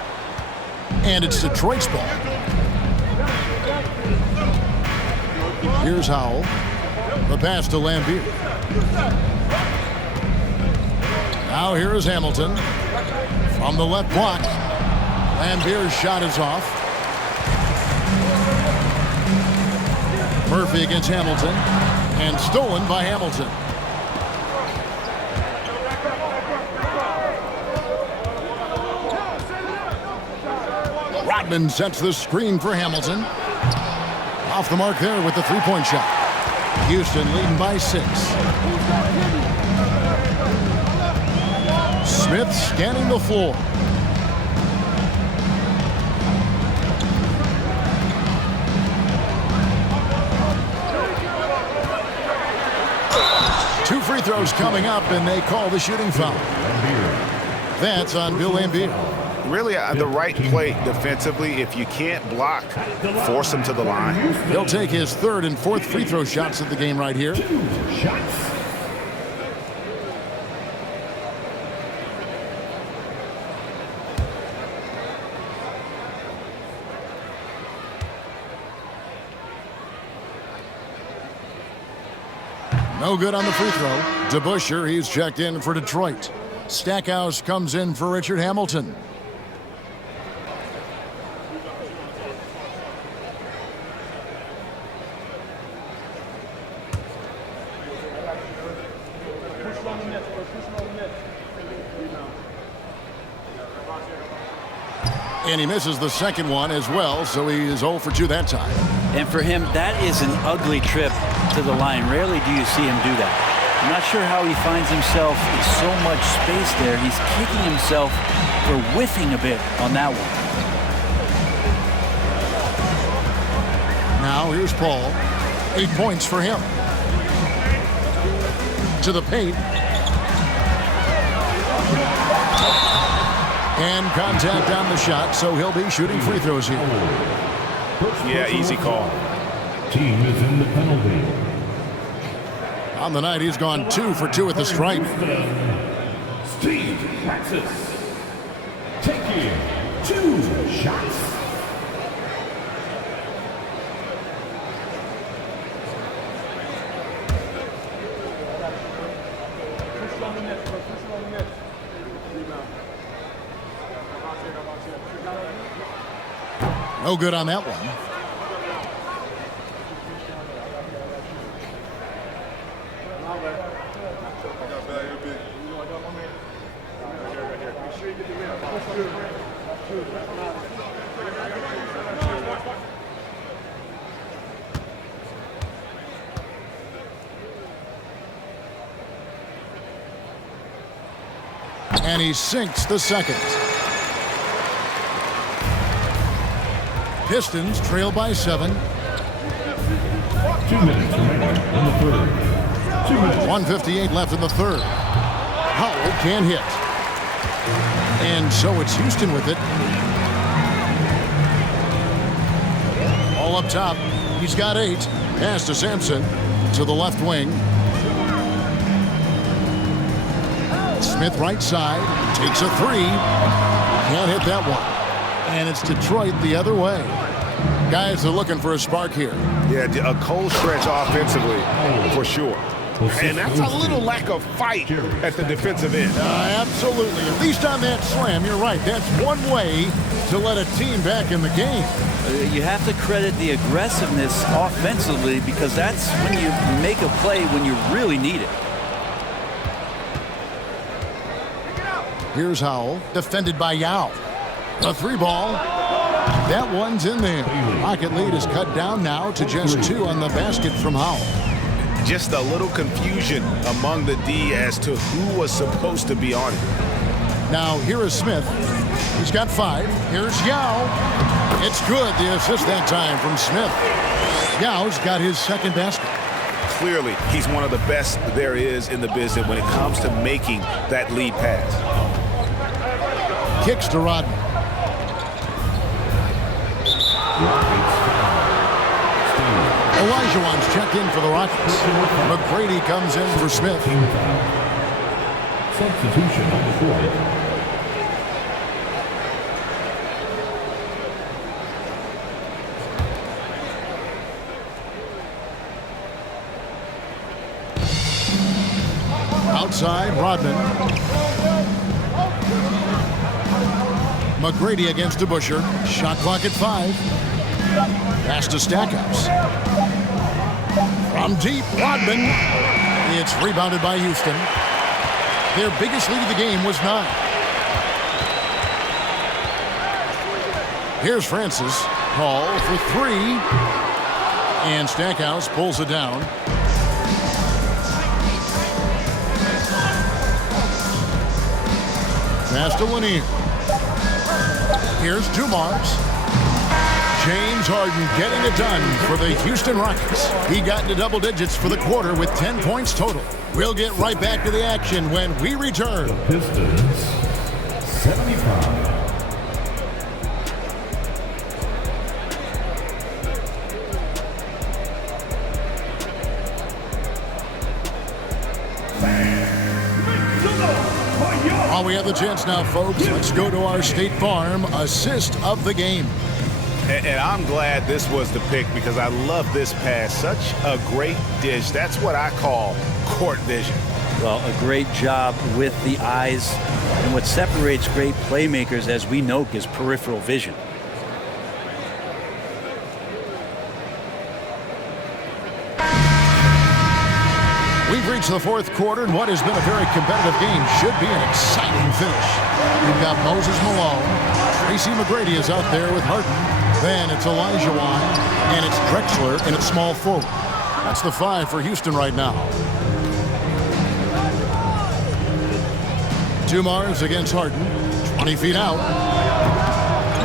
And it's Detroit's ball. Here's Howell. The pass to Lambeer. Now here is Hamilton. From the left block. Lambeer's shot is off. Murphy against Hamilton. And stolen by Hamilton. Rodman sets the screen for Hamilton. Off the mark there with the three-point shot. Houston leading by 6. Smith scanning the floor. Two free throws coming up, and they call the shooting foul. That's on Bill Lambeer. Really the right play defensively. If you can't block, force him to the line. He'll take his 3rd and 4th free throw shots of the game right here. 2 shots. No good on the free throw. DeBusschere, he's checked in for Detroit. Stackhouse comes in for Richard Hamilton. And he misses the second one as well, so he is 0 for 2 that time. And for him, that is an ugly trip to the line. Rarely do you see him do that. I'm not sure how he finds himself in so much space there. He's kicking himself for whiffing a bit on that one. Now here's Paul. 8 points for him. To the paint. And contact on the shot, so he'll be shooting free throws here. Yeah, easy call. Team is in the penalty. On the night, he's gone 2 for 2 at the stripe. Steve Francis taking 2 shots. No good on that one. And he sinks the second. Pistons trail by 7. 2 minutes remaining in the third. 2 minutes. 1:58 left in the third. Howell can't hit. And so it's Houston with it. All up top. He's got 8. Pass to Sampson. To the left wing. Smith right side. Takes a 3. Can't hit that one. And it's Detroit the other way. Guys are looking for a spark here. Yeah, a cold stretch offensively, for sure. And that's a little lack of fight at the defensive end. Absolutely. At least on that slam, you're right. That's one way to let a team back in the game. You have to credit the aggressiveness offensively because that's when you make a play when you really need it. Here's Howell, defended by Yao. The 3 ball. That one's in there. Rocket lead is cut down now to just 2 on the basket from Howell. Just a little confusion among the D as to who was supposed to be on it. Now here is Smith. He's got 5. Here's Yao. It's good. The assist that time from Smith. Yao's got his second basket. Clearly, he's one of the best there is in the business when it comes to making that lead pass. Kicks to Rodman. Olajuwon's checked in for the Rockets. McGrady comes in for Smith. Substitution on the court. Outside, Rodman. McGrady against DeBusschere. Shot clock at 5. Pass to Stackhouse. From deep, Rodman. It's rebounded by Houston. Their biggest lead of the game was 9. Here's Francis. Hall for 3. And Stackhouse pulls it down. Pass to Lanier. Here's Dumars. James Harden getting it done for the Houston Rockets. He got into double digits for the quarter with 10 points total. We'll get right back to the action when we return. The Pistons, 75. While we have the chance now, folks, let's go to our State Farm assist of the game. And I'm glad this was the pick because I love this pass. Such a great dish. That's what I call court vision. Well, a great job with the eyes. And what separates great playmakers, as we know, is peripheral vision. We've reached the fourth quarter, and what has been a very competitive game should be an exciting finish. We've got Moses Malone. Tracy McGrady is out there with Harden. Then it's Elijah Wan, and it's Drexler in at small forward. That's the 5 for Houston right now. Dumars against Harden. 20 feet out.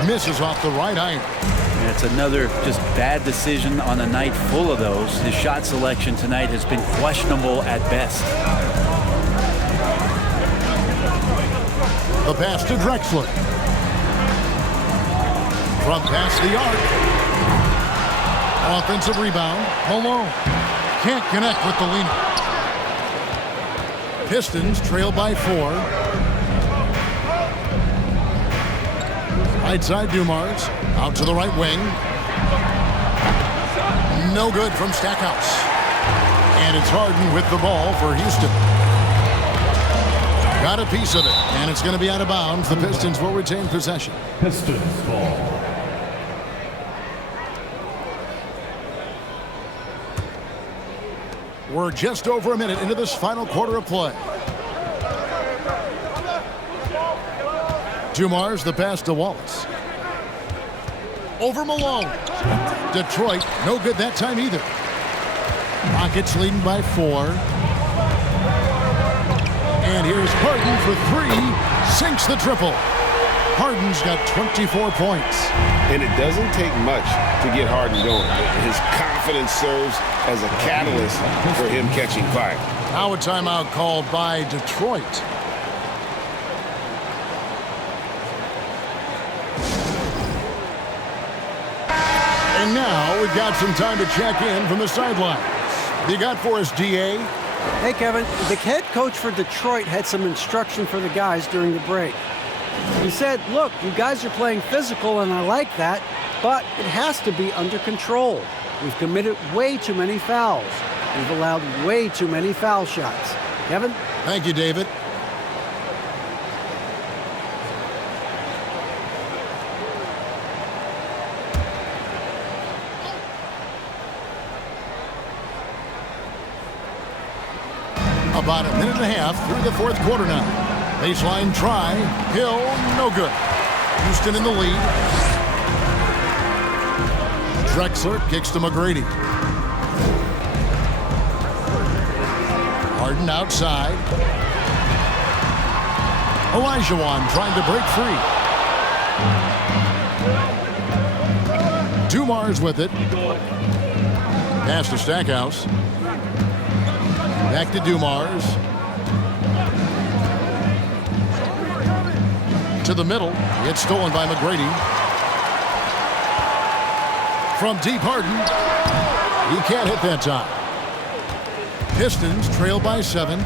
Misses off the right iron. And it's another just bad decision on a night full of those. His shot selection tonight has been questionable at best. The pass to Drexler. From past the arc. Offensive rebound. Malone. Can't connect with the leaner. Pistons trail by 4. Right side Dumars. Out to the right wing. No good from Stackhouse. And it's Harden with the ball for Houston. Got a piece of it, and it's going to be out of bounds. The Pistons will retain possession. Pistons ball. We're just over a minute into this final quarter of play. Dumars, the pass to Wallace. Over Malone. Detroit, no good that time either. Rockets leading by 4. And here's Harden for 3. Sinks the triple. Harden's got 24 points. And it doesn't take much to get Harden going. His confidence serves as a catalyst for him catching fire. Now a timeout called by Detroit. And now we've got some time to check in from the sidelines. You got for us, DA? Hey, Kevin, the head coach for Detroit had some instruction for the guys during the break. He said, look, you guys are playing physical, and I like that, but it has to be under control. We've committed way too many fouls. We've allowed way too many foul shots. Kevin? Thank you, David. About a minute and a half through the fourth quarter now. Baseline try. Hill, no good. Houston in the lead. Drexler kicks to McGrady. Harden outside. Elijah Wan trying to break free. Dumars with it. Pass to Stackhouse. Back to Dumars. To the middle. It's stolen by McGrady. From deep, Harden. He can't hit that time. Pistons trail by 7.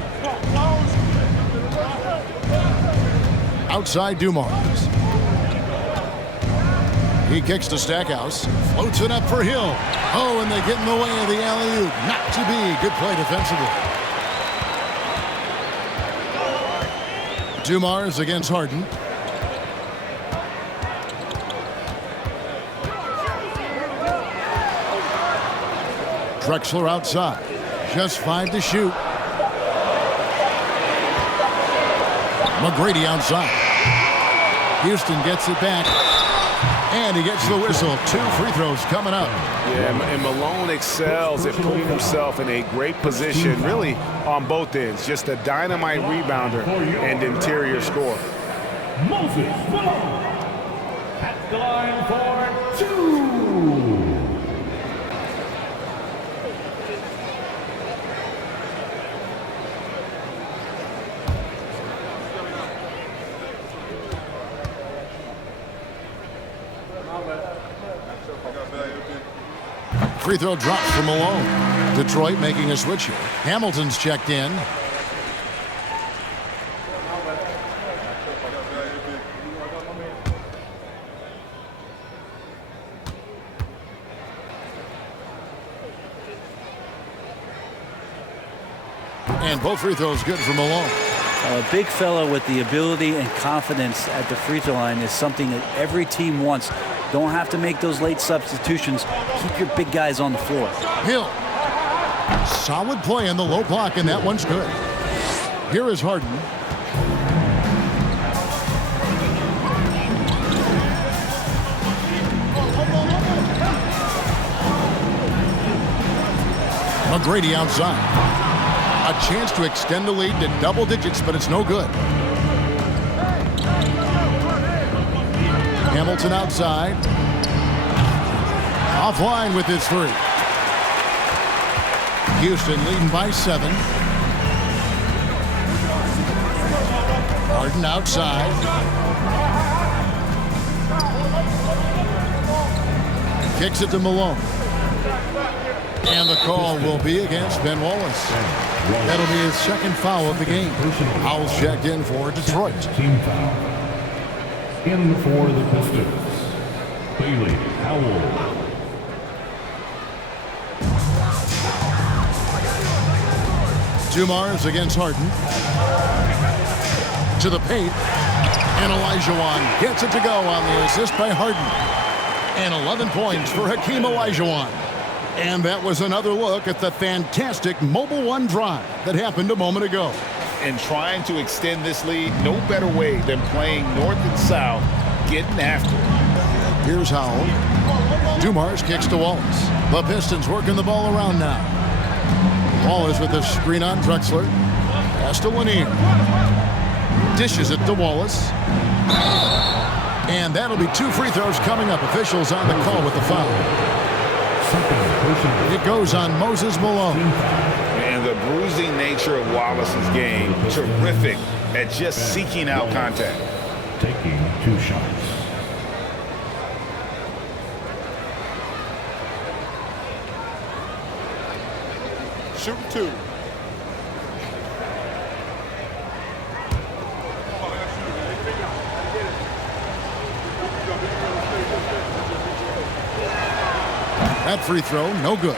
Outside Dumars. He kicks to Stackhouse. Floats it up for Hill. Oh, and they get in the way of the alley-oop. Not to be. Good play defensively. Dumars against Harden. Drexler outside. Just 5 to shoot. McGrady outside. Houston gets it back. And he gets the whistle. 2 free throws coming up. Yeah, and Malone excels at putting himself in a great position, really on both ends. Just a dynamite rebounder and interior scorer. Moses Malone at the line for 2. Free throw drops for Malone. Detroit making a switch here. Hamilton's checked in. And both free throws good for Malone. A big fella with the ability and confidence at the free throw line is something that every team wants. Don't have to make those late substitutions. Keep your big guys on the floor. Hill. Solid play in the low block, and that one's good. Here is Harden. McGrady outside. A chance to extend the lead to double digits, but it's no good. Hamilton outside. Offline with his three. Houston leading by 7. Harden outside. Kicks it to Malone. And the call will be against Ben Wallace. That'll be his second foul of the game. Howell's checked in for Detroit. Team foul. In for the Pistons, Bailey Howell. Dumars against Harden. To the paint. And Olajuwon gets it to go on the assist by Harden. And 11 points for Hakeem Olajuwon. And that was another look at the fantastic Mobile One drive that happened a moment ago. And trying to extend this lead, no better way than playing north and south, getting after it. Here's Howell. Dumars kicks to Wallace. The Pistons working the ball around now. Wallace with the screen on Drexler. Pass to Lanier. Dishes it to Wallace. And that'll be 2 free throws coming up. Officials on the call with the foul. It goes on Moses Malone. And the bruising nature of Wallace's game, terrific at just seeking out contact. Taking 2 shots. Shoot 2. That free throw, no good.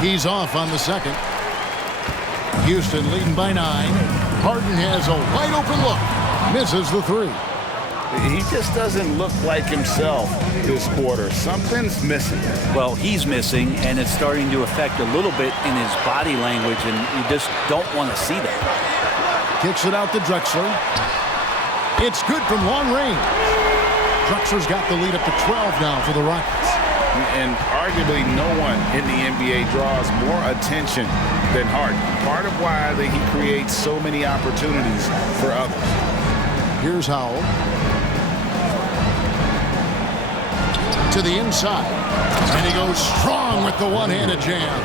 He's off on the second. Houston leading by 9. Harden has a wide open look. Misses the 3. He just doesn't look like himself this quarter. Something's missing. Well, he's missing, and it's starting to affect a little bit in his body language, and you just don't want to see that. Kicks it out to Drexler. It's good from long range. Drexler's got the lead up to 12 now for the Rockets. And arguably no one in the NBA draws more attention than Harden. Part of why he creates so many opportunities for others. Here's Howell. To the inside. And he goes strong with the one-handed jam.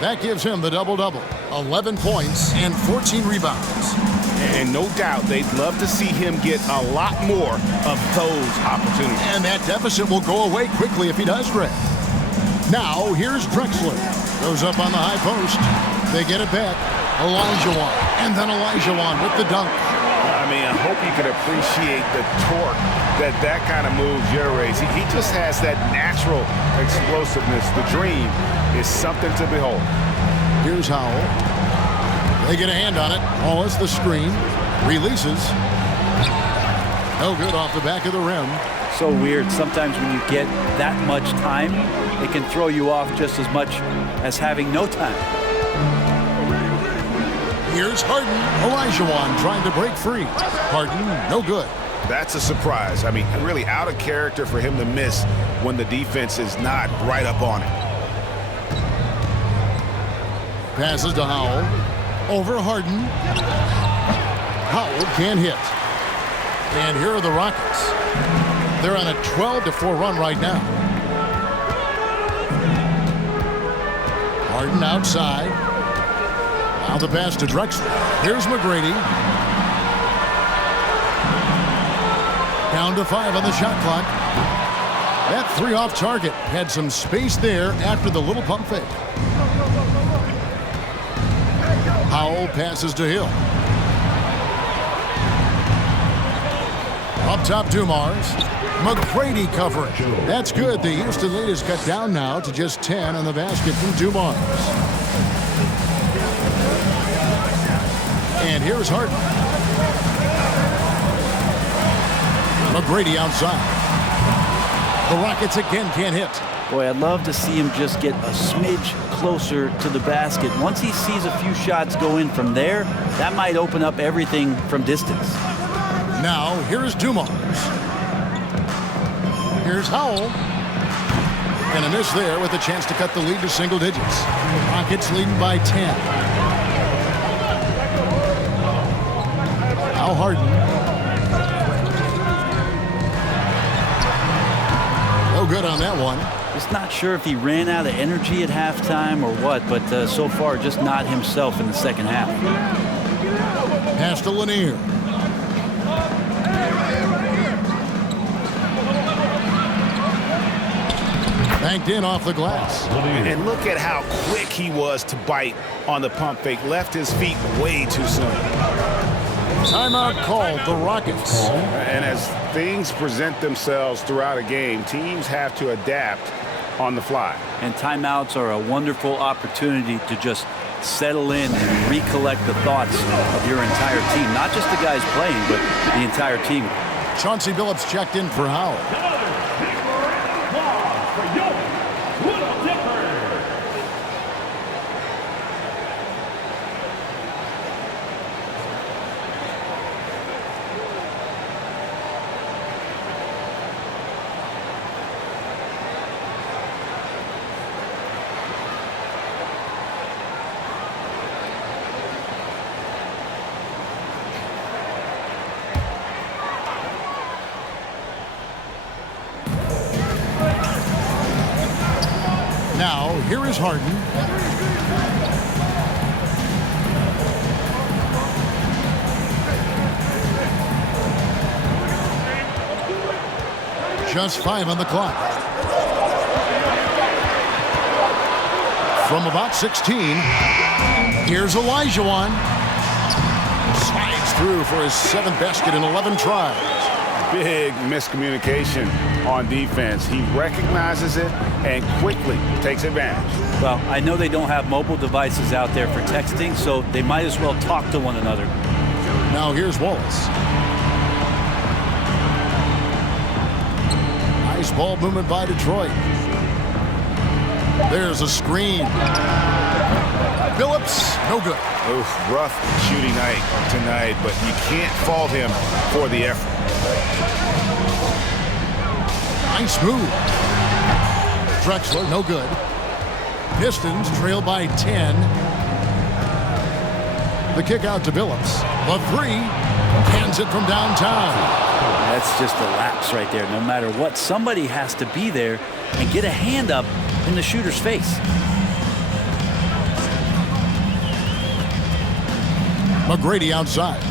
That gives him the double-double. 11 points and 14 rebounds. And no doubt they'd love to see him get a lot more of those opportunities. And that deficit will go away quickly if he does, Greg. Now, here's Drexler. Goes up on the high post. They get it back. Olajuwon. And then Olajuwon with the dunk. I mean, I hope you can appreciate the torque that kind of move generates. He just has that natural explosiveness. The dream is something to behold. Here's Howell. They get a hand on it. Wallace the screen. Releases. No good off the back of the rim. So weird. Sometimes when you get that much time, it can throw you off just as much as having no time. Here's Harden. Olajuwon trying to break free. Harden, no good. That's a surprise. I mean, really out of character for him to miss when the defense is not right up on it. Passes to Howell. Over Harden. Howell can't hit. And here are the Rockets. They're on a 12-4 run right now. Harden outside. Now the pass to Drexler. Here's McGrady. Down to 5 on the shot clock. That three off target had some space there after the little pump fake. Howell passes to Hill. Up top, Dumars. McGrady coverage. That's good. The Houston lead is cut down now to just 10 on the basket from Dumars. And here's Harden. McGrady outside. The Rockets again can't hit. Boy, I'd love to see him just get a smidge closer to the basket. Once he sees a few shots go in from there, that might open up everything from distance. Now, here's Dumars. Here's Howell. And a miss there with a chance to cut the lead to single digits. Rockets leading by 10. Now Harden. No good on that one. Just not sure if he ran out of energy at halftime or what, but so far just not himself in the second half. Pass to Lanier. Banked in off the glass. And look at how quick he was to bite on the pump fake. Left his feet way too soon. Timeout called, the Rockets. And as things present themselves throughout a game, teams have to adapt on the fly. And timeouts are a wonderful opportunity to just settle in and recollect the thoughts of your entire team. Not just the guys playing, but the entire team. Chauncey Billups checked in for Howell. Now, here is Harden. Just 5 on the clock. From about 16, here's Olajuwon. Slides through for his 7th basket in 11 tries. Big miscommunication on defense. He recognizes it and quickly takes advantage. Well, I know they don't have mobile devices out there for texting, so they might as well talk to one another. Now here's Wallace. Nice ball movement by Detroit. There's a screen. Billups, no good. Oof, rough shooting night tonight, but you can't fault him for the effort. Nice move. Drexler, no good. Pistons trail by 10. The kick out to Billups. The three. Cans it from downtown. That's just a lapse right there. No matter what, somebody has to be there and get a hand up in the shooter's face. McGrady outside.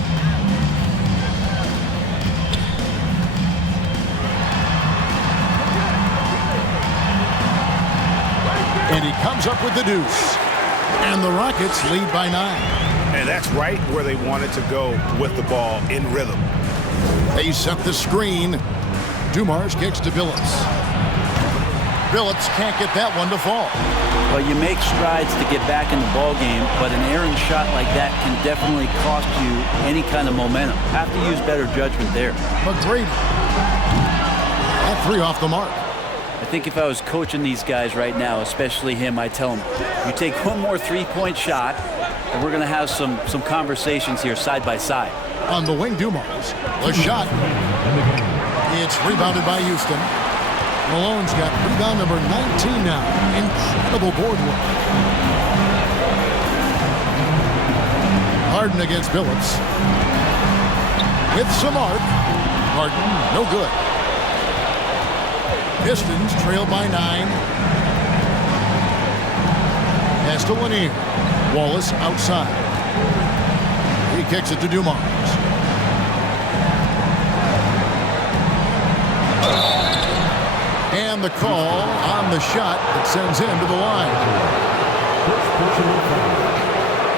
And he comes up with the deuce. And the Rockets lead by 9. And that's right where they wanted to go with the ball, in rhythm. They set the screen. Dumars kicks to Billups. Billups can't get that one to fall. Well, you make strides to get back in the ball game, but an errant shot like that can definitely cost you any kind of momentum. Have to use better judgment there. McGrady. That three off the mark. I think if I was coaching these guys right now, especially him, I'd tell him, you take one more three-point shot, and we're going to have some conversations here side by side. On the wing, Dumars. The shot. It's rebounded by Houston. Malone's got rebound number 19 now. Incredible board work. Harden against Billups. With some arc. Harden, no good. Pistons trail by 9. Pass to Lanier. Wallace outside. He kicks it to Dumars. And the call on the shot that sends him to the line. First personal foul.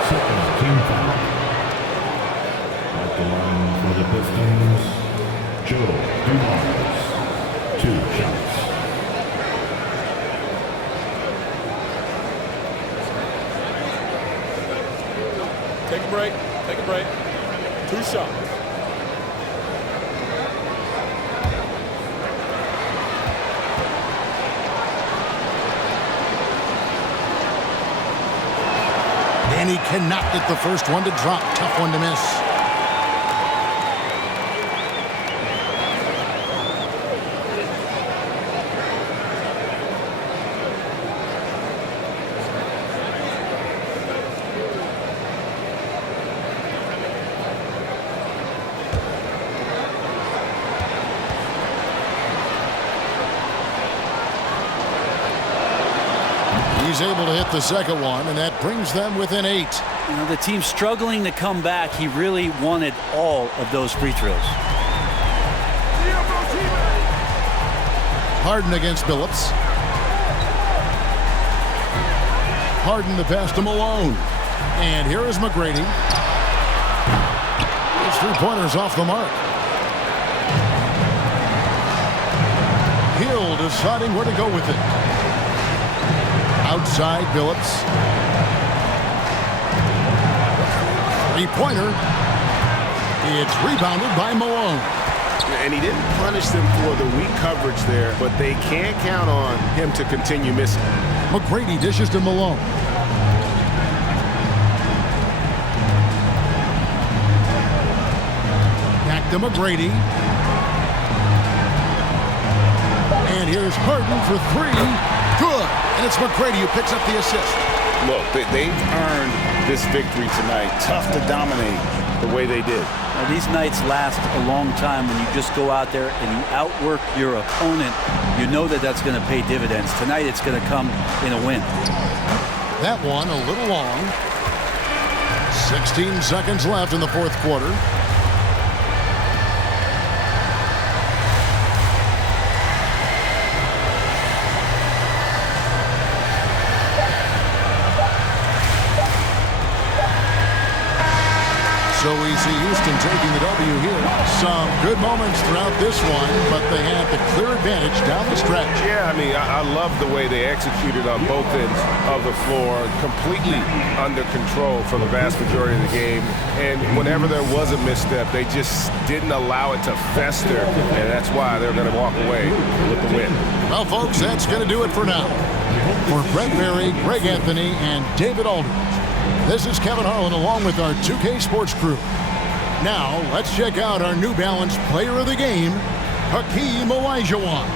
Second team foul. At the line for the Pistons, Joe Dumars. 2 shots. Take a break. Take a break. 2 shots. And he cannot get the first one to drop. Tough one to miss. He's able to hit the second one, and that brings them within 8. You know, the team's struggling to come back. He really wanted all of those free throws. Harden against Billups. Harden the pass to Malone. And here is McGrady. His 3-pointers off the mark. Hill deciding where to go with it. Outside Billups. 3-pointer. It's rebounded by Malone. And he didn't punish them for the weak coverage there, but they can't count on him to continue missing. McGrady dishes to Malone. Back to McGrady. And here's Harden for 3. Good. And it's McGrady who picks up the assist. Look, they've earned this victory tonight. Tough to dominate the way they did. Now, these nights last a long time when you just go out there and you outwork your opponent. You know that that's going to pay dividends. Tonight it's going to come in a win. That one a little long. 16 seconds left in the fourth quarter. So we see Houston taking the W here. Some good moments throughout this one, but they had the clear advantage down the stretch. Yeah, I mean, I love the way they executed on both ends of the floor, completely under control for the vast majority of the game. And whenever there was a misstep, they just didn't allow it to fester, and that's why they're going to walk away with the win. Well, folks, that's going to do it for now. For Brent Berry, Greg Anthony, and David Aldridge, this is Kevin Harlan along with our 2K Sports crew. Now, let's check out our New Balance Player of the Game, Hakeem Olajuwon.